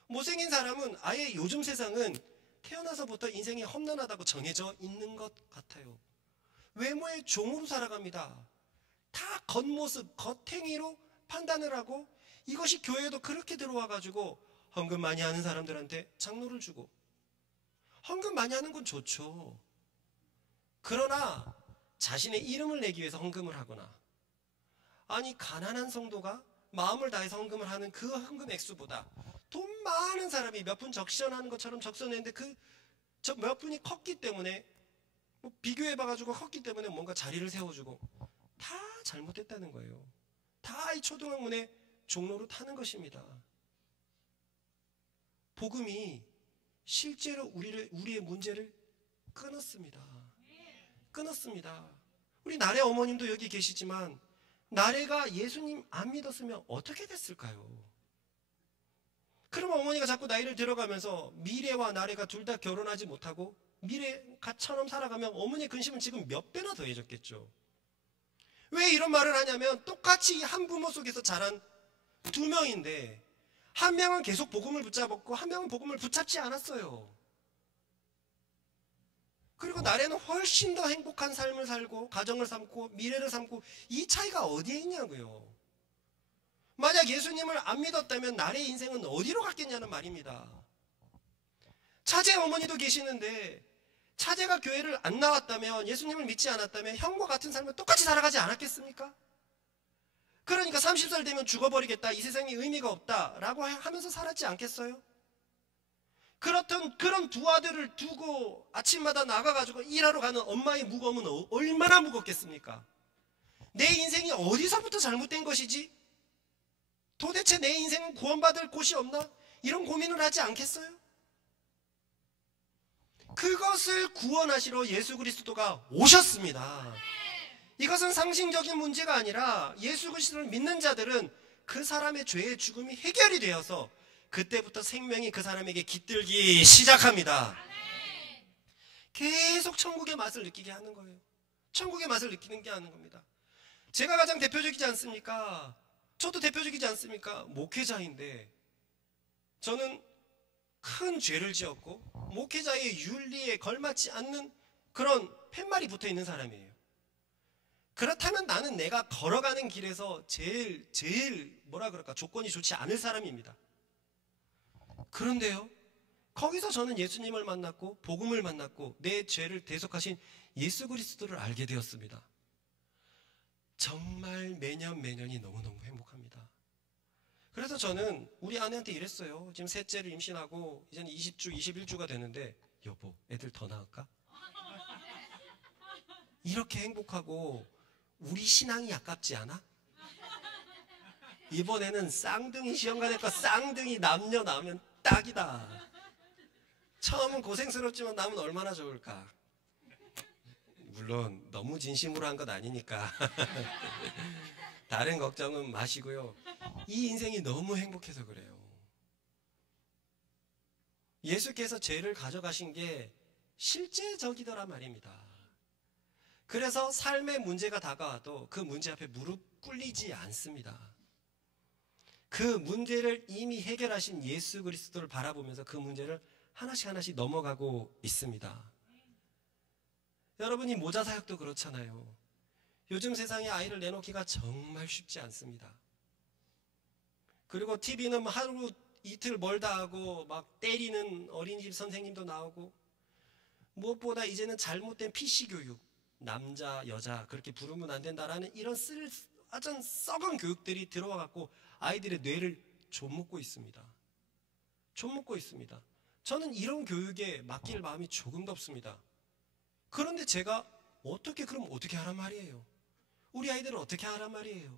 못생긴 사람은 아예 요즘 세상은 태어나서부터 인생이 험난하다고 정해져 있는 것 같아요. 외모의 종으로 살아갑니다. 다 겉모습, 겉행위로 판단을 하고, 이것이 교회에도 그렇게 들어와가지고 헌금 많이 하는 사람들한테 장로를 주고, 헌금 많이 하는 건 좋죠. 그러나 자신의 이름을 내기 위해서 헌금을 하거나, 아니 가난한 성도가 마음을 다해서 헌금을 하는 그 헌금 액수보다 돈 많은 사람이 몇 푼 적시전하는 것처럼 적셔냈는데 그 몇 푼이 컸기 때문에, 비교해봐가지고 컸기 때문에 뭔가 자리를 세워주고, 다 잘못됐다는 거예요. 다 이 초등학문의 종로로 타는 것입니다. 복음이 실제로 우리의 문제를 끊었습니다. 끊었습니다. 우리 나래 어머님도 여기 계시지만 나래가 예수님 안 믿었으면 어떻게 됐을까요? 그러면 어머니가 자꾸 나이를 들어가면서 미래와 나래가 둘 다 결혼하지 못하고 미래가처럼 살아가면 어머니의 근심은 지금 몇 배나 더해졌겠죠. 왜 이런 말을 하냐면 똑같이 한 부모 속에서 자란 두 명인데 한 명은 계속 복음을 붙잡았고 한 명은 복음을 붙잡지 않았어요. 그리고 나래는 훨씬 더 행복한 삶을 살고 가정을 삼고 미래를 삼고, 이 차이가 어디에 있냐고요. 만약 예수님을 안 믿었다면 나래의 인생은 어디로 갔겠냐는 말입니다. 차제 어머니도 계시는데 차제가 교회를 안 나왔다면, 예수님을 믿지 않았다면 형과 같은 삶을 똑같이 살아가지 않았겠습니까? 그러니까 30살 되면 죽어버리겠다, 이 세상에 의미가 없다라고 하면서 살았지 않겠어요? 그렇던 그런 두 아들을 두고 아침마다 나가가지고 일하러 가는 엄마의 무거움은 얼마나 무겁겠습니까? 내 인생이 어디서부터 잘못된 것이지? 도대체 내 인생은 구원받을 곳이 없나? 이런 고민을 하지 않겠어요? 그것을 구원하시러 예수 그리스도가 오셨습니다. 이것은 상징적인 문제가 아니라 예수 그리스도를 믿는 자들은 그 사람의 죄의 죽음이 해결이 되어서 그때부터 생명이 그 사람에게 깃들기 시작합니다. 계속 천국의 맛을 느끼게 하는 거예요. 천국의 맛을 느끼는 게 하는 겁니다. 제가 가장 대표적이지 않습니까? 저도 대표적이지 않습니까? 목회자인데 저는 큰 죄를 지었고 목회자의 윤리에 걸맞지 않는 그런 팻말이 붙어 있는 사람이에요. 그렇다면 나는 내가 걸어가는 길에서 제일 뭐라 그럴까, 조건이 좋지 않을 사람입니다. 그런데요, 거기서 저는 예수님을 만났고 복음을 만났고 내 죄를 대속하신 예수 그리스도를 알게 되었습니다. 정말 매년이 너무너무 행복합니다. 그래서 저는 우리 아내한테 이랬어요. 지금 셋째를 임신하고 이제는 20주, 21주가 되는데, 여보, 애들 더 낳을까? 이렇게 행복하고 우리 신앙이 아깝지 않아? 이번에는 쌍둥이 시험관에서 쌍둥이 남녀 낳으면 딱이다. 처음은 고생스럽지만 나면 얼마나 좋을까. 물론 너무 진심으로 한 것 아니니까 다른 걱정은 마시고요. 이 인생이 너무 행복해서 그래요. 예수께서 죄를 가져가신 게 실제적이더라 말입니다. 그래서 삶의 문제가 다가와도 그 문제 앞에 무릎 꿇리지 않습니다. 그 문제를 이미 해결하신 예수 그리스도를 바라보면서 그 문제를 하나씩 넘어가고 있습니다. 여러분이 모자 사역도 그렇잖아요. 요즘 세상에 아이를 내놓기가 정말 쉽지 않습니다. 그리고 TV는 하루 이틀 멀다 하고 막 때리는 어린이집 선생님도 나오고, 무엇보다 이제는 잘못된 PC 교육, 남자 여자 그렇게 부르면 안 된다라는 이런 아주 썩은 교육들이 들어와 갖고 아이들의 뇌를 좀먹고 있습니다. 좀먹고 있습니다. 저는 이런 교육에 맡길 마음이 조금도 없습니다. 그런데 제가 그럼 어떻게 하란 말이에요? 우리 아이들은 어떻게 하란 말이에요?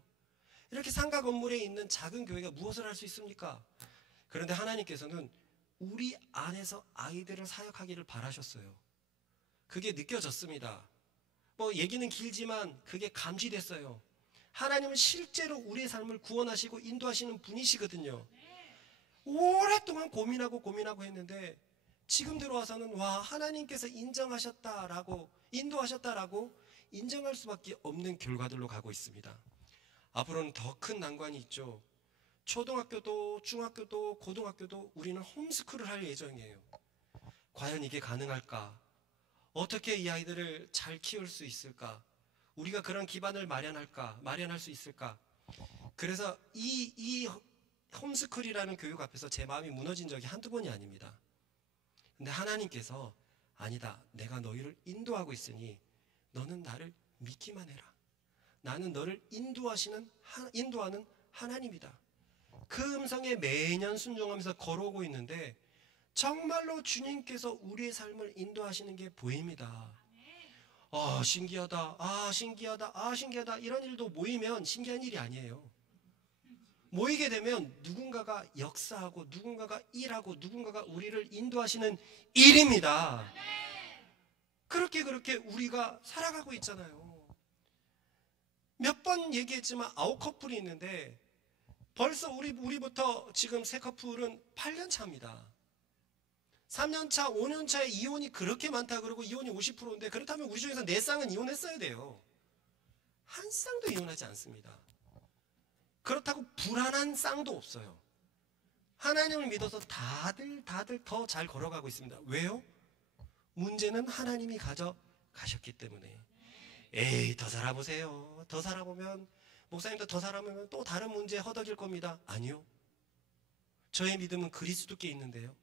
이렇게 상가 건물에 있는 작은 교회가 무엇을 할 수 있습니까? 그런데 하나님께서는 우리 안에서 아이들을 사역하기를 바라셨어요. 그게 느껴졌습니다. 얘기는 길지만 그게 감지됐어요. 하나님은 실제로 우리의 삶을 구원하시고 인도하시는 분이시거든요. 오랫동안 고민하고 했는데 지금 들어와서는 하나님께서 인정하셨다라고, 인도하셨다라고 인정할 수밖에 없는 결과들로 가고 있습니다. 앞으로는 더 큰 난관이 있죠. 초등학교도 중학교도 고등학교도 우리는 홈스쿨을 할 예정이에요. 과연 이게 가능할까? 어떻게 이 아이들을 잘 키울 수 있을까? 우리가 그런 기반을 마련할 수 있을까? 그래서 이 홈스쿨이라는 교육 앞에서 제 마음이 무너진 적이 한두 번이 아닙니다. 근데 하나님께서 아니다, 내가 너희를 인도하고 있으니 너는 나를 믿기만 해라. 나는 너를 인도하는 하나님이다. 그 음성에 매년 순종하면서 걸어오고 있는데 정말로 주님께서 우리의 삶을 인도하시는 게 보입니다. 신기하다, 신기하다 이런 일도 모이면 신기한 일이 아니에요. 모이게 되면 누군가가 역사하고 누군가가 일하고 누군가가 우리를 인도하시는 일입니다. 그렇게 우리가 살아가고 있잖아요. 몇 번 얘기했지만 9커플이 있는데 벌써 우리부터 지금 3커플은 8년 차입니다. 3년 차, 5년 차에 이혼이 그렇게 많다 그러고 이혼이 50%인데 그렇다면 우리 중에서 4쌍은 이혼했어야 돼요. 한 쌍도 이혼하지 않습니다. 그렇다고 불안한 쌍도 없어요. 하나님을 믿어서 다들 더 잘 걸어가고 있습니다. 왜요? 문제는 하나님이 가져가셨기 때문에. 에이, 더 살아보세요. 더 살아보면, 목사님도 더 살아보면 또 다른 문제 허덕일 겁니다. 아니요. 저의 믿음은 그리스도께 있는데요.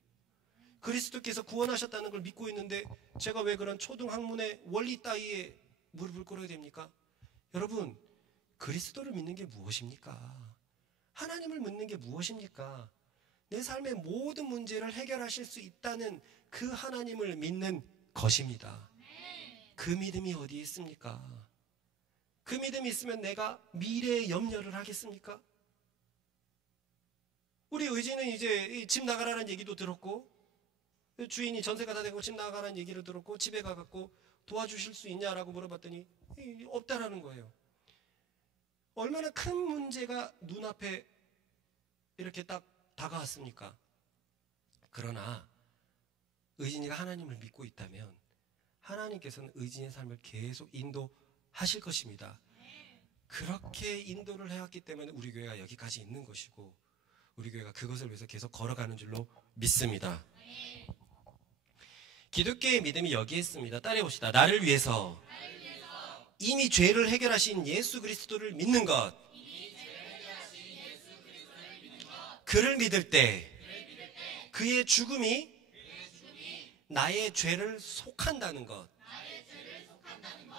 그리스도께서 구원하셨다는 걸 믿고 있는데 제가 왜 그런 초등학문의 원리 따위에 무릎을 꿇어야 됩니까? 여러분, 그리스도를 믿는 게 무엇입니까? 하나님을 믿는 게 무엇입니까? 내 삶의 모든 문제를 해결하실 수 있다는 그 하나님을 믿는 것입니다. 그 믿음이 어디에 있습니까? 그 믿음이 있으면 내가 미래에 염려를 하겠습니까? 우리 의지는 이제 집 나가라는 얘기도 들었고, 주인이 전세가 다 되고 집 나가라는 얘기를 들었고, 집에 가갖고 도와주실 수 있냐라고 물어봤더니 없다라는 거예요. 얼마나 큰 문제가 눈앞에 이렇게 딱 다가왔습니까? 그러나 의진이가 하나님을 믿고 있다면 하나님께서는 의진의 삶을 계속 인도하실 것입니다. 그렇게 인도를 해왔기 때문에 우리 교회가 여기까지 있는 것이고 우리 교회가 그것을 위해서 계속 걸어가는 줄로 믿습니다. 기독교의 믿음이 여기에 있습니다. 따라해봅시다. 나를 위해서 이미 죄를 해결하신 예수 그리스도를 믿는 것. 그를 믿을 때 그의 죽음이 나의 죄를 속한다는 것.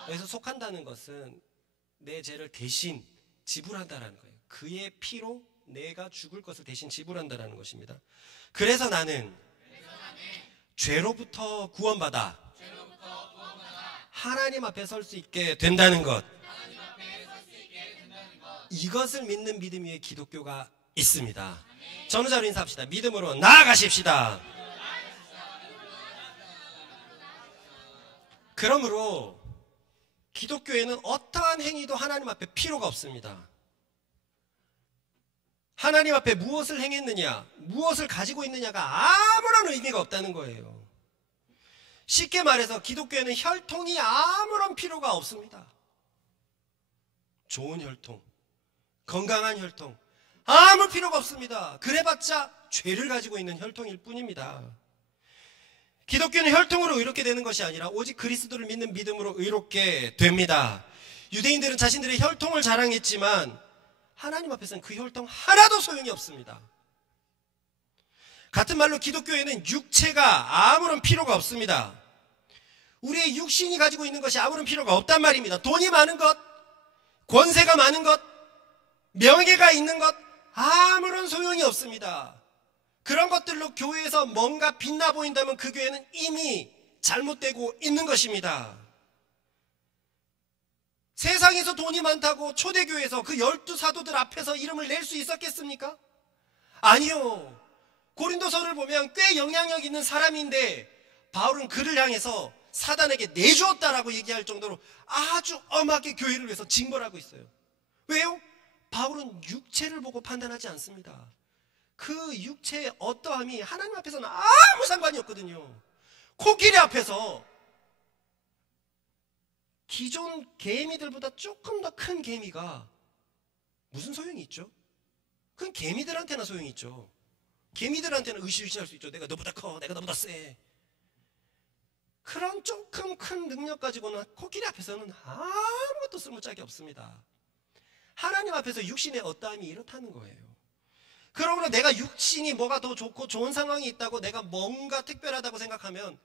여기서 속한다는 것은 내 죄를 대신 지불한다는 거예요. 그의 피로 내가 죽을 것을 대신 지불한다는 것입니다. 그래서 나는 죄로부터 구원받아 하나님 앞에 설 수 있게 된다는 것. 이것을 믿는 믿음 위에 기독교가 있습니다. 전우자로 인사합시다. 믿음으로 나아가십시다. 그러므로 기독교에는 어떠한 행위도 하나님 앞에 필요가 없습니다. 하나님 앞에 무엇을 행했느냐, 무엇을 가지고 있느냐가 아무런 의미가 없다는 거예요. 쉽게 말해서 기독교에는 혈통이 아무런 필요가 없습니다. 좋은 혈통, 건강한 혈통, 아무 필요가 없습니다. 그래봤자 죄를 가지고 있는 혈통일 뿐입니다. 기독교는 혈통으로 의롭게 되는 것이 아니라 오직 그리스도를 믿는 믿음으로 의롭게 됩니다. 유대인들은 자신들의 혈통을 자랑했지만 하나님 앞에서는 그 혈통 하나도 소용이 없습니다. 같은 말로 기독교에는 육체가 아무런 필요가 없습니다. 우리의 육신이 가지고 있는 것이 아무런 필요가 없단 말입니다. 돈이 많은 것, 권세가 많은 것, 명예가 있는 것 아무런 소용이 없습니다. 그런 것들로 교회에서 뭔가 빛나 보인다면 그 교회는 이미 잘못되고 있는 것입니다. 세상에서 돈이 많다고 초대교회에서 그 12사도들 앞에서 이름을 낼 수 있었겠습니까? 아니요. 고린도서를 보면 꽤 영향력 있는 사람인데 바울은 그를 향해서 사단에게 내주었다라고 얘기할 정도로 아주 엄하게 교회를 위해서 징벌하고 있어요. 왜요? 바울은 육체를 보고 판단하지 않습니다. 그 육체의 어떠함이 하나님 앞에서는 아무 상관이 없거든요. 코끼리 앞에서 기존 개미들보다 조금 더 큰 개미가 무슨 소용이 있죠? 그건 개미들한테나 소용이 있죠. 개미들한테는 으쌰으쌰할 수 있죠. 내가 너보다 커, 내가 너보다 세. 그런 조금 큰 능력 가지고는 코끼리 앞에서는 아무것도 쓸모짝이 없습니다. 하나님 앞에서 육신의 어떠함이 이렇다는 거예요. 그러므로 내가 육신이 뭐가 더 좋고 좋은 상황이 있다고 내가 뭔가 특별하다고 생각하면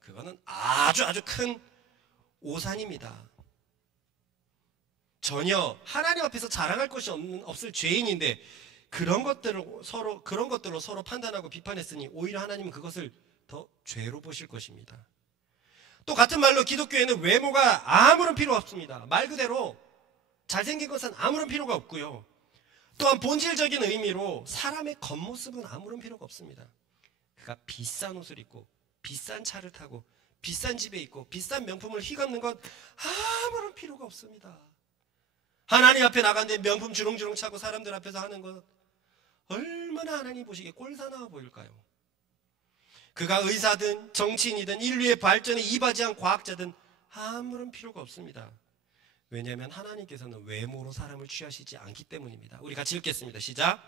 그거는 아주 큰 오산입니다. 전혀 하나님 앞에서 자랑할 것이 없을 죄인인데 그런 것들로 서로 판단하고 비판했으니 오히려 하나님은 그것을 더 죄로 보실 것입니다. 또 같은 말로 기독교에는 외모가 아무런 필요 없습니다. 말 그대로 잘생긴 것은 아무런 필요가 없고요. 또한 본질적인 의미로 사람의 겉모습은 아무런 필요가 없습니다. 그가 비싼 옷을 입고 비싼 차를 타고 비싼 집에 있고 비싼 명품을 휘감는 것 아무런 필요가 없습니다. 하나님 앞에 나간데 명품 주렁주렁 차고 사람들 앞에서 하는 것 얼마나 하나님 보시기에 꼴사나워 보일까요? 그가 의사든 정치인이든 인류의 발전에 이바지한 과학자든 아무런 필요가 없습니다. 왜냐하면 하나님께서는 외모로 사람을 취하시지 않기 때문입니다. 우리 같이 읽겠습니다. 시작.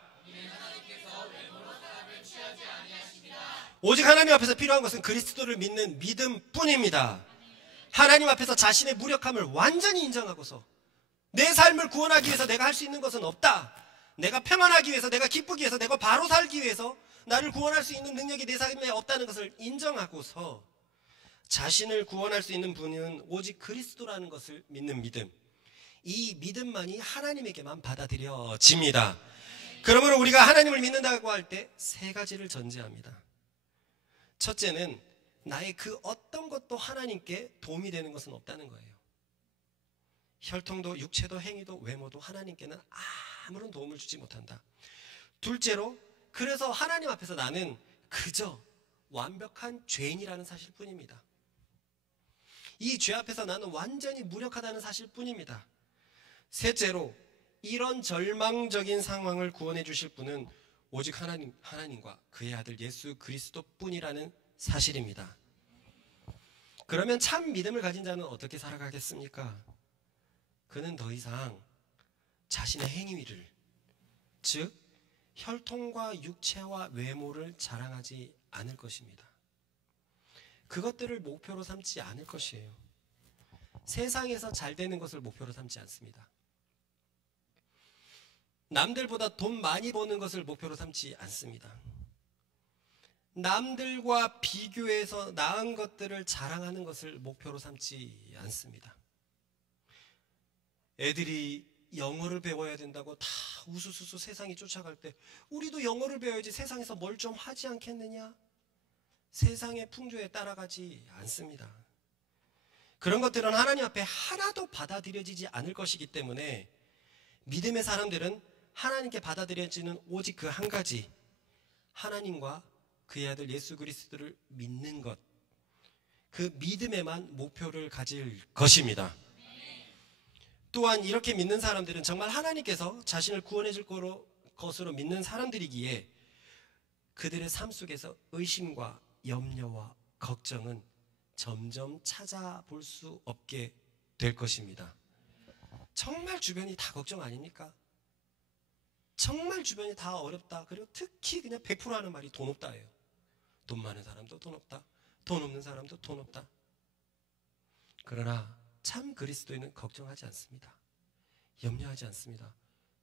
오직 하나님 앞에서 필요한 것은 그리스도를 믿는 믿음뿐입니다. 하나님 앞에서 자신의 무력함을 완전히 인정하고서 내 삶을 구원하기 위해서 내가 할 수 있는 것은 없다. 내가 평안하기 위해서, 내가 기쁘기 위해서, 내가 바로 살기 위해서 나를 구원할 수 있는 능력이 내 삶에 없다는 것을 인정하고서 자신을 구원할 수 있는 분은 오직 그리스도라는 것을 믿는 믿음. 이 믿음만이 하나님에게만 받아들여집니다. 그러므로 우리가 하나님을 믿는다고 할 때 세 가지를 전제합니다. 첫째는 나의 그 어떤 것도 하나님께 도움이 되는 것은 없다는 거예요. 혈통도 육체도 행위도 외모도 하나님께는 아무런 도움을 주지 못한다. 둘째로 그래서 하나님 앞에서 나는 그저 완벽한 죄인이라는 사실 뿐입니다. 이 죄 앞에서 나는 완전히 무력하다는 사실 뿐입니다. 셋째로 이런 절망적인 상황을 구원해 주실 분은 오직 하나님과 그의 아들 예수 그리스도 뿐이라는 사실입니다. 그러면 참 믿음을 가진 자는 어떻게 살아가겠습니까? 그는 더 이상 자신의 행위를, 즉 혈통과 육체와 외모를 자랑하지 않을 것입니다. 그것들을 목표로 삼지 않을 것이에요. 세상에서 잘 되는 것을 목표로 삼지 않습니다. 남들보다 돈 많이 버는 것을 목표로 삼지 않습니다. 남들과 비교해서 나은 것들을 자랑하는 것을 목표로 삼지 않습니다. 애들이 영어를 배워야 된다고 다 우수수수 세상이 쫓아갈 때 우리도 영어를 배워야지 세상에서 뭘 좀 하지 않겠느냐? 세상의 풍조에 따라가지 않습니다. 그런 것들은 하나님 앞에 하나도 받아들여지지 않을 것이기 때문에 믿음의 사람들은 하나님께 받아들여지는 오직 그 한 가지, 하나님과 그의 아들 예수 그리스도를 믿는 것, 그 믿음에만 목표를 가질 것입니다. 또한 이렇게 믿는 사람들은 정말 하나님께서 자신을 구원해 줄 것으로 믿는 사람들이기에 그들의 삶 속에서 의심과 염려와 걱정은 점점 찾아볼 수 없게 될 것입니다. 정말 주변이 다 걱정 아닙니까? 정말 주변이 다 어렵다. 그리고 특히 그냥 100% 하는 말이 돈 없다예요. 돈 많은 사람도 돈 없다. 돈 없는 사람도 돈 없다. 그러나 참 그리스도인은 걱정하지 않습니다. 염려하지 않습니다.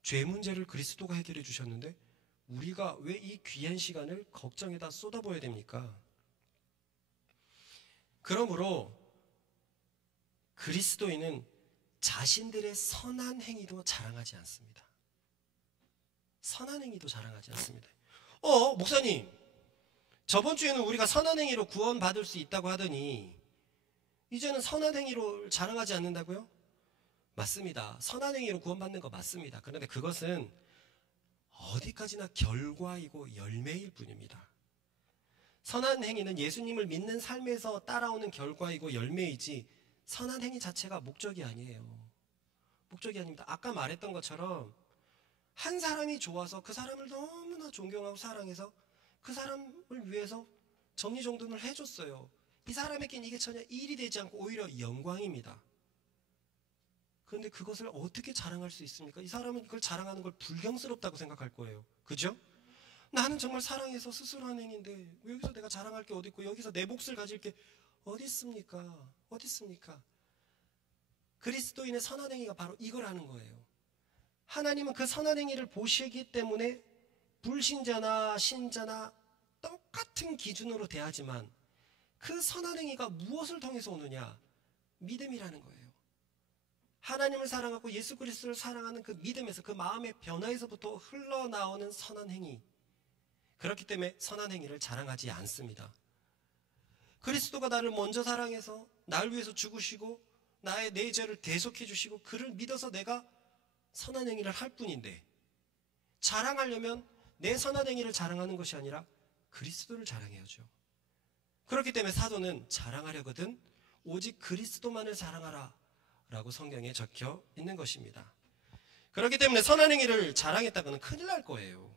죄 문제를 그리스도가 해결해 주셨는데 우리가 왜 이 귀한 시간을 걱정에다 쏟아부어야 됩니까? 그러므로 그리스도인은 자신들의 선한 행위도 자랑하지 않습니다. 선한 행위도 자랑하지 않습니다. 목사님, 저번 주에는 우리가 선한 행위로 구원받을 수 있다고 하더니 이제는 선한 행위로 자랑하지 않는다고요? 맞습니다. 선한 행위로 구원받는 거 맞습니다. 그런데 그것은 어디까지나 결과이고 열매일 뿐입니다. 선한 행위는 예수님을 믿는 삶에서 따라오는 결과이고 열매이지 선한 행위 자체가 목적이 아니에요. 목적이 아닙니다. 아까 말했던 것처럼 한 사람이 좋아서 그 사람을 너무나 존경하고 사랑해서 그 사람을 위해서 정리정돈을 해줬어요. 이 사람에게는 이게 전혀 일이 되지 않고 오히려 영광입니다. 그런데 그것을 어떻게 자랑할 수 있습니까? 이 사람은 그걸 자랑하는 걸 불경스럽다고 생각할 거예요. 그죠? 나는 정말 사랑해서 스스로 한 행위인데 여기서 내가 자랑할 게 어디 있고 여기서 내 몫을 가질 게 어디 있습니까? 어디 있습니까? 그리스도인의 선한 행위가 바로 이걸 하는 거예요. 하나님은 그 선한 행위를 보시기 때문에 불신자나 신자나 똑같은 기준으로 대하지만 그 선한 행위가 무엇을 통해서 오느냐? 믿음이라는 거예요. 하나님을 사랑하고 예수 그리스도를 사랑하는 그 믿음에서 그 마음의 변화에서부터 흘러나오는 선한 행위. 그렇기 때문에 선한 행위를 자랑하지 않습니다. 그리스도가 나를 먼저 사랑해서 나를 위해서 죽으시고 내 죄를 대속해 주시고 그를 믿어서 내가 선한 행위를 할 뿐인데 자랑하려면 내 선한 행위를 자랑하는 것이 아니라 그리스도를 자랑해야죠. 그렇기 때문에 사도는 자랑하려거든 오직 그리스도만을 자랑하라 라고 성경에 적혀 있는 것입니다. 그렇기 때문에 선한 행위를 자랑했다가는 큰일 날 거예요.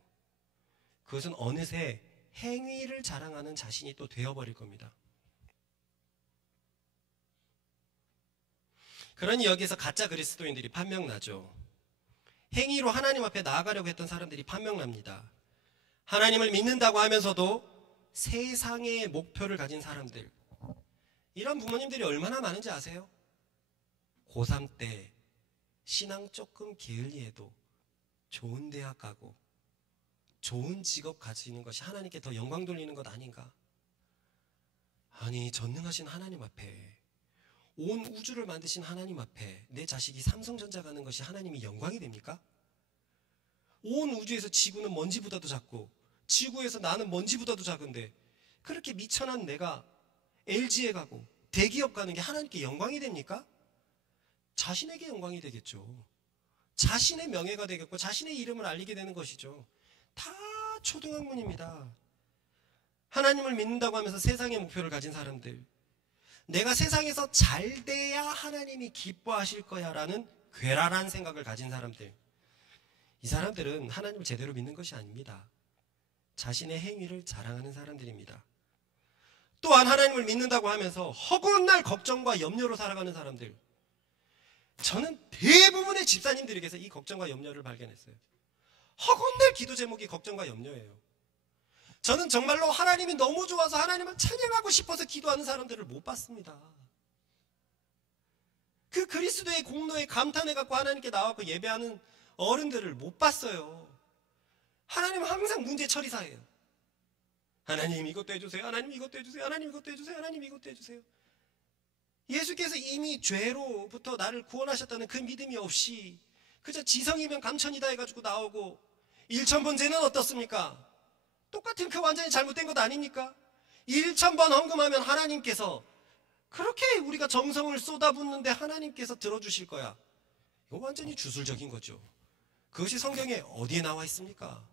그것은 어느새 행위를 자랑하는 자신이 또 되어버릴 겁니다. 그러니 여기에서 가짜 그리스도인들이 판명나죠. 행위로 하나님 앞에 나아가려고 했던 사람들이 판명납니다. 하나님을 믿는다고 하면서도 세상의 목표를 가진 사람들, 이런 부모님들이 얼마나 많은지 아세요? 고3 때 신앙 조금 게을리해도 좋은 대학 가고 좋은 직업 가지는 것이 하나님께 더 영광 돌리는 것 아닌가? 아니, 전능하신 하나님 앞에, 온 우주를 만드신 하나님 앞에 내 자식이 삼성전자 가는 것이 하나님이 영광이 됩니까? 온 우주에서 지구는 먼지보다도 작고 지구에서 나는 먼지보다도 작은데 그렇게 미천한 내가 LG에 가고 대기업 가는 게 하나님께 영광이 됩니까? 자신에게 영광이 되겠죠. 자신의 명예가 되겠고 자신의 이름을 알리게 되는 것이죠. 다 초등학문입니다. 하나님을 믿는다고 하면서 세상의 목표를 가진 사람들, 내가 세상에서 잘 돼야 하나님이 기뻐하실 거야 라는 괴랄한 생각을 가진 사람들, 이 사람들은 하나님을 제대로 믿는 것이 아닙니다. 자신의 행위를 자랑하는 사람들입니다. 또한 하나님을 믿는다고 하면서 허구한 날 걱정과 염려로 살아가는 사람들, 저는 대부분의 집사님들에게서 이 걱정과 염려를 발견했어요. 허구한 날 기도 제목이 걱정과 염려예요. 저는 정말로 하나님이 너무 좋아서 하나님을 찬양하고 싶어서 기도하는 사람들을 못 봤습니다. 그 그리스도의 공로에 감탄해갖고 하나님께 나와서 예배하는 어른들을 못 봤어요. 하나님은 항상 문제 처리사예요. 하나님 이것도 해주세요. 하나님 이것도 해주세요. 하나님 이것도 해주세요. 하나님 이것도 해주세요. 예수께서 이미 죄로부터 나를 구원하셨다는 그 믿음이 없이 그저 지성이면 감천이다 해가지고 나오고, 일천번제는 어떻습니까? 똑같은 그 완전히 잘못된 것 아닙니까? 1000번 헌금하면 하나님께서, 그렇게 우리가 정성을 쏟아붓는데 하나님께서 들어주실 거야. 이거 완전히 주술적인 거죠. 그것이 성경에 어디에 나와 있습니까?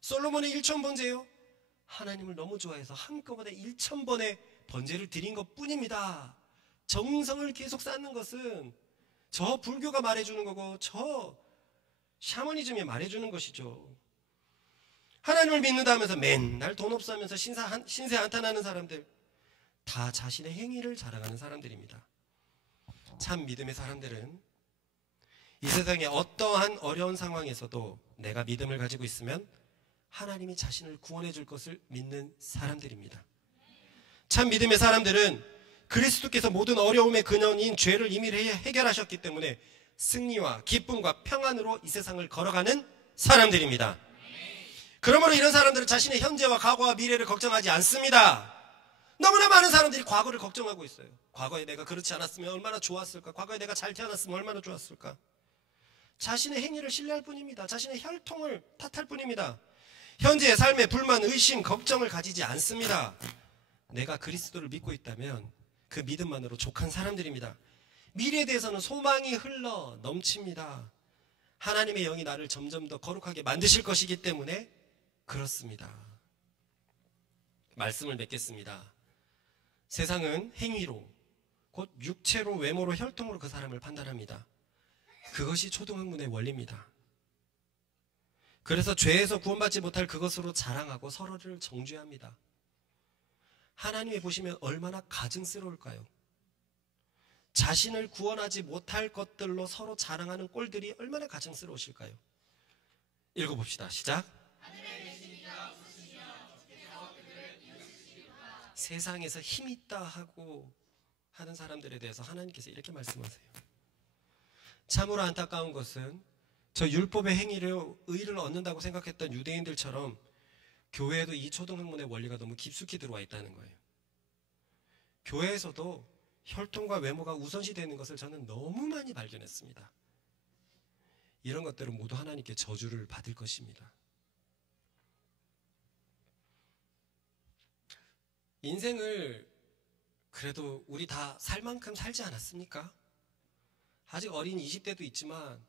솔로몬의 1000번제요? 하나님을 너무 좋아해서 한꺼번에 1000번의 번제를 드린 것 뿐입니다. 정성을 계속 쌓는 것은 저 불교가 말해주는 거고 저 샤머니즘이 말해주는 것이죠. 하나님을 믿는다 하면서 맨날 돈 없어 하면서 신세 한탄하는 사람들, 다 자신의 행위를 자랑하는 사람들입니다. 참 믿음의 사람들은 이 세상의 어떠한 어려운 상황에서도 내가 믿음을 가지고 있으면 하나님이 자신을 구원해 줄 것을 믿는 사람들입니다. 참 믿음의 사람들은 그리스도께서 모든 어려움의 근원인 죄를 이미 해결하셨기 때문에 승리와 기쁨과 평안으로 이 세상을 걸어가는 사람들입니다. 그러므로 이런 사람들은 자신의 현재와 과거와 미래를 걱정하지 않습니다. 너무나 많은 사람들이 과거를 걱정하고 있어요. 과거에 내가 그렇지 않았으면 얼마나 좋았을까? 과거에 내가 잘 태어났으면 얼마나 좋았을까? 자신의 행위를 신뢰할 뿐입니다. 자신의 혈통을 탓할 뿐입니다. 현재의 삶에 불만, 의심, 걱정을 가지지 않습니다. 내가 그리스도를 믿고 있다면 그 믿음만으로 족한 사람들입니다. 미래에 대해서는 소망이 흘러 넘칩니다. 하나님의 영이 나를 점점 더 거룩하게 만드실 것이기 때문에 그렇습니다. 말씀을 맺겠습니다. 세상은 행위로, 곧 육체로, 외모로, 혈통으로 그 사람을 판단합니다. 그것이 초등학문의 원리입니다. 그래서 죄에서 구원받지 못할 그것으로 자랑하고 서로를 정죄합니다. 하나님이 보시면 얼마나 가증스러울까요? 자신을 구원하지 못할 것들로 서로 자랑하는 꼴들이 얼마나 가증스러우실까요? 읽어봅시다. 시작. 세상에서 힘있다 하고 하는 사람들에 대해서 하나님께서 이렇게 말씀하세요. 참으로 안타까운 것은 저 율법의 행위로 의를 얻는다고 생각했던 유대인들처럼 교회에도 이 초등학문의 원리가 너무 깊숙이 들어와 있다는 거예요. 교회에서도 혈통과 외모가 우선시 되는 것을 저는 너무 많이 발견했습니다. 이런 것들은 모두 하나님께 저주를 받을 것입니다. 인생을 그래도 우리 다 살 만큼 살지 않았습니까? 아직 어린 20대도 있지만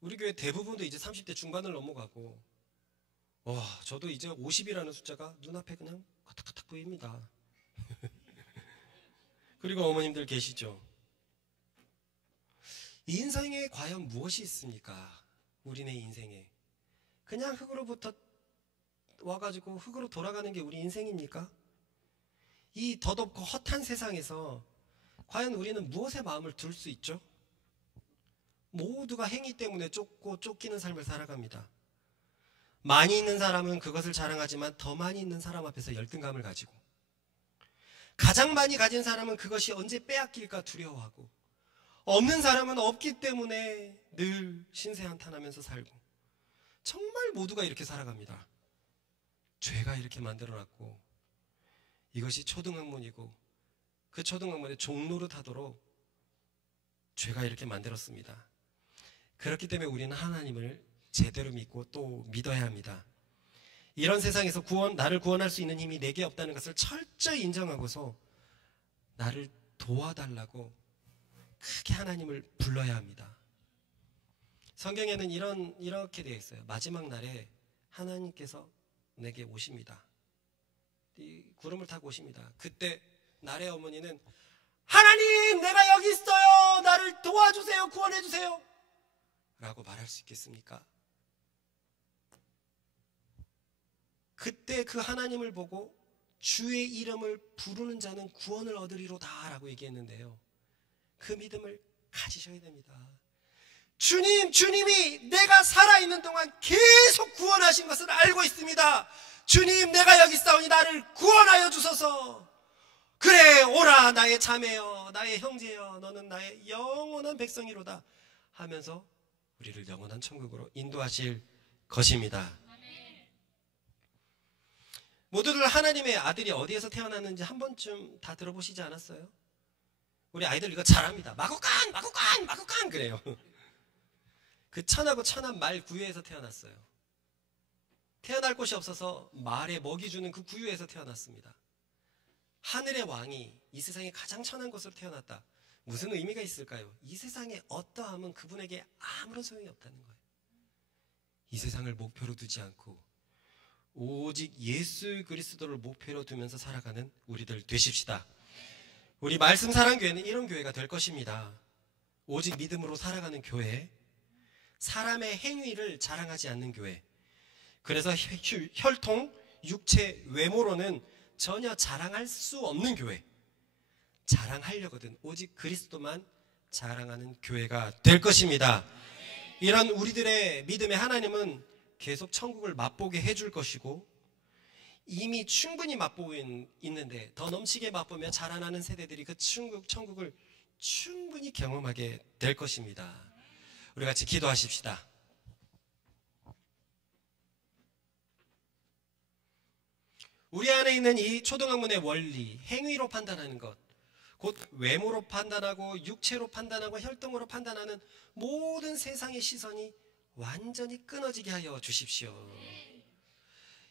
우리 교회 대부분도 이제 30대 중반을 넘어가고, 저도 이제 50이라는 숫자가 눈앞에 그냥 카탁카탁 보입니다. 그리고 어머님들 계시죠? 이 인생에 과연 무엇이 있습니까? 우리네 인생에 그냥 흙으로부터 와가지고 흙으로 돌아가는 게 우리 인생입니까? 이 더덥고 헛한 세상에서 과연 우리는 무엇에 마음을 둘 수 있죠? 모두가 행위 때문에 쫓고 쫓기는 삶을 살아갑니다. 많이 있는 사람은 그것을 자랑하지만 더 많이 있는 사람 앞에서 열등감을 가지고, 가장 많이 가진 사람은 그것이 언제 빼앗길까 두려워하고, 없는 사람은 없기 때문에 늘 신세한탄하면서 살고, 정말 모두가 이렇게 살아갑니다. 죄가 이렇게 만들어놨고, 이것이 초등학문이고 그 초등학문의 종노릇하도록 죄가 이렇게 만들었습니다. 그렇기 때문에 우리는 하나님을 제대로 믿고 또 믿어야 합니다. 이런 세상에서 나를 구원할 수 있는 힘이 내게 없다는 것을 철저히 인정하고서 나를 도와달라고 크게 하나님을 불러야 합니다. 성경에는 이렇게 되어 있어요. 마지막 날에 하나님께서 내게 오십니다. 이 구름을 타고 오십니다. 그때 날의 어머니는 하나님, 내가 여기 있어요. 나를 도와주세요. 구원해주세요. 라고 말할 수 있겠습니까? 그때 그 하나님을 보고 주의 이름을 부르는 자는 구원을 얻으리로다 라고 얘기했는데요. 그 믿음을 가지셔야 됩니다. 주님이 내가 살아있는 동안 계속 구원하신 것을 알고 있습니다. 주님, 내가 여기 있사오니 나를 구원하여 주소서. 그래, 오라 나의 자매여, 나의 형제여, 너는 나의 영원한 백성이로다 하면서 우리를 영원한 천국으로 인도하실 것입니다. 모두들 하나님의 아들이 어디에서 태어났는지 한 번쯤 다 들어보시지 않았어요? 우리 아이들 이거 잘합니다. 마구간 그래요. 그 천하고 천한 말 구유에서 태어났어요. 태어날 곳이 없어서 말에 먹이 주는 그 구유에서 태어났습니다. 하늘의 왕이 이 세상에 가장 천한 곳으로 태어났다. 무슨 의미가 있을까요? 이 세상의 어떠함은 그분에게 아무런 소용이 없다는 거예요. 이 세상을 목표로 두지 않고 오직 예수 그리스도를 목표로 두면서 살아가는 우리들 되십시다. 우리 말씀 사랑교회는 이런 교회가 될 것입니다. 오직 믿음으로 살아가는 교회, 사람의 행위를 자랑하지 않는 교회. 그래서 혈통, 육체, 외모로는 전혀 자랑할 수 없는 교회, 자랑하려거든 오직 그리스도만 자랑하는 교회가 될 것입니다. 이런 우리들의 믿음의 하나님은 계속 천국을 맛보게 해줄 것이고, 이미 충분히 맛보고 있는데 더 넘치게 맛보며 자라나는 세대들이 그 천국을 충분히 경험하게 될 것입니다. 우리 같이 기도하십시다. 우리 안에 있는 이 초등학문의 원리, 행위로 판단하는 것, 곧 외모로 판단하고 육체로 판단하고 혈통으로 판단하는 모든 세상의 시선이 완전히 끊어지게 하여 주십시오.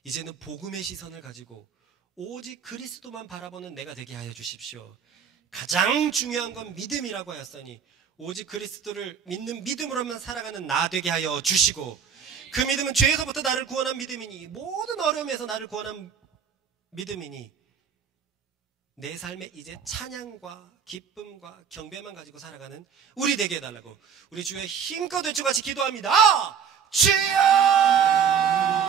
이제는 복음의 시선을 가지고 오직 그리스도만 바라보는 내가 되게 하여 주십시오. 가장 중요한 건 믿음이라고 하였으니 오직 그리스도를 믿는 믿음으로만 살아가는 나 되게 하여 주시고, 그 믿음은 죄에서부터 나를 구원한 믿음이니 모든 어려움에서 나를 구원한 믿음이니 내 삶에 이제 찬양과 기쁨과 경배만 가지고 살아가는 우리 되게 해달라고 우리 주의 힘껏 외쳐같이 기도합니다. 주여!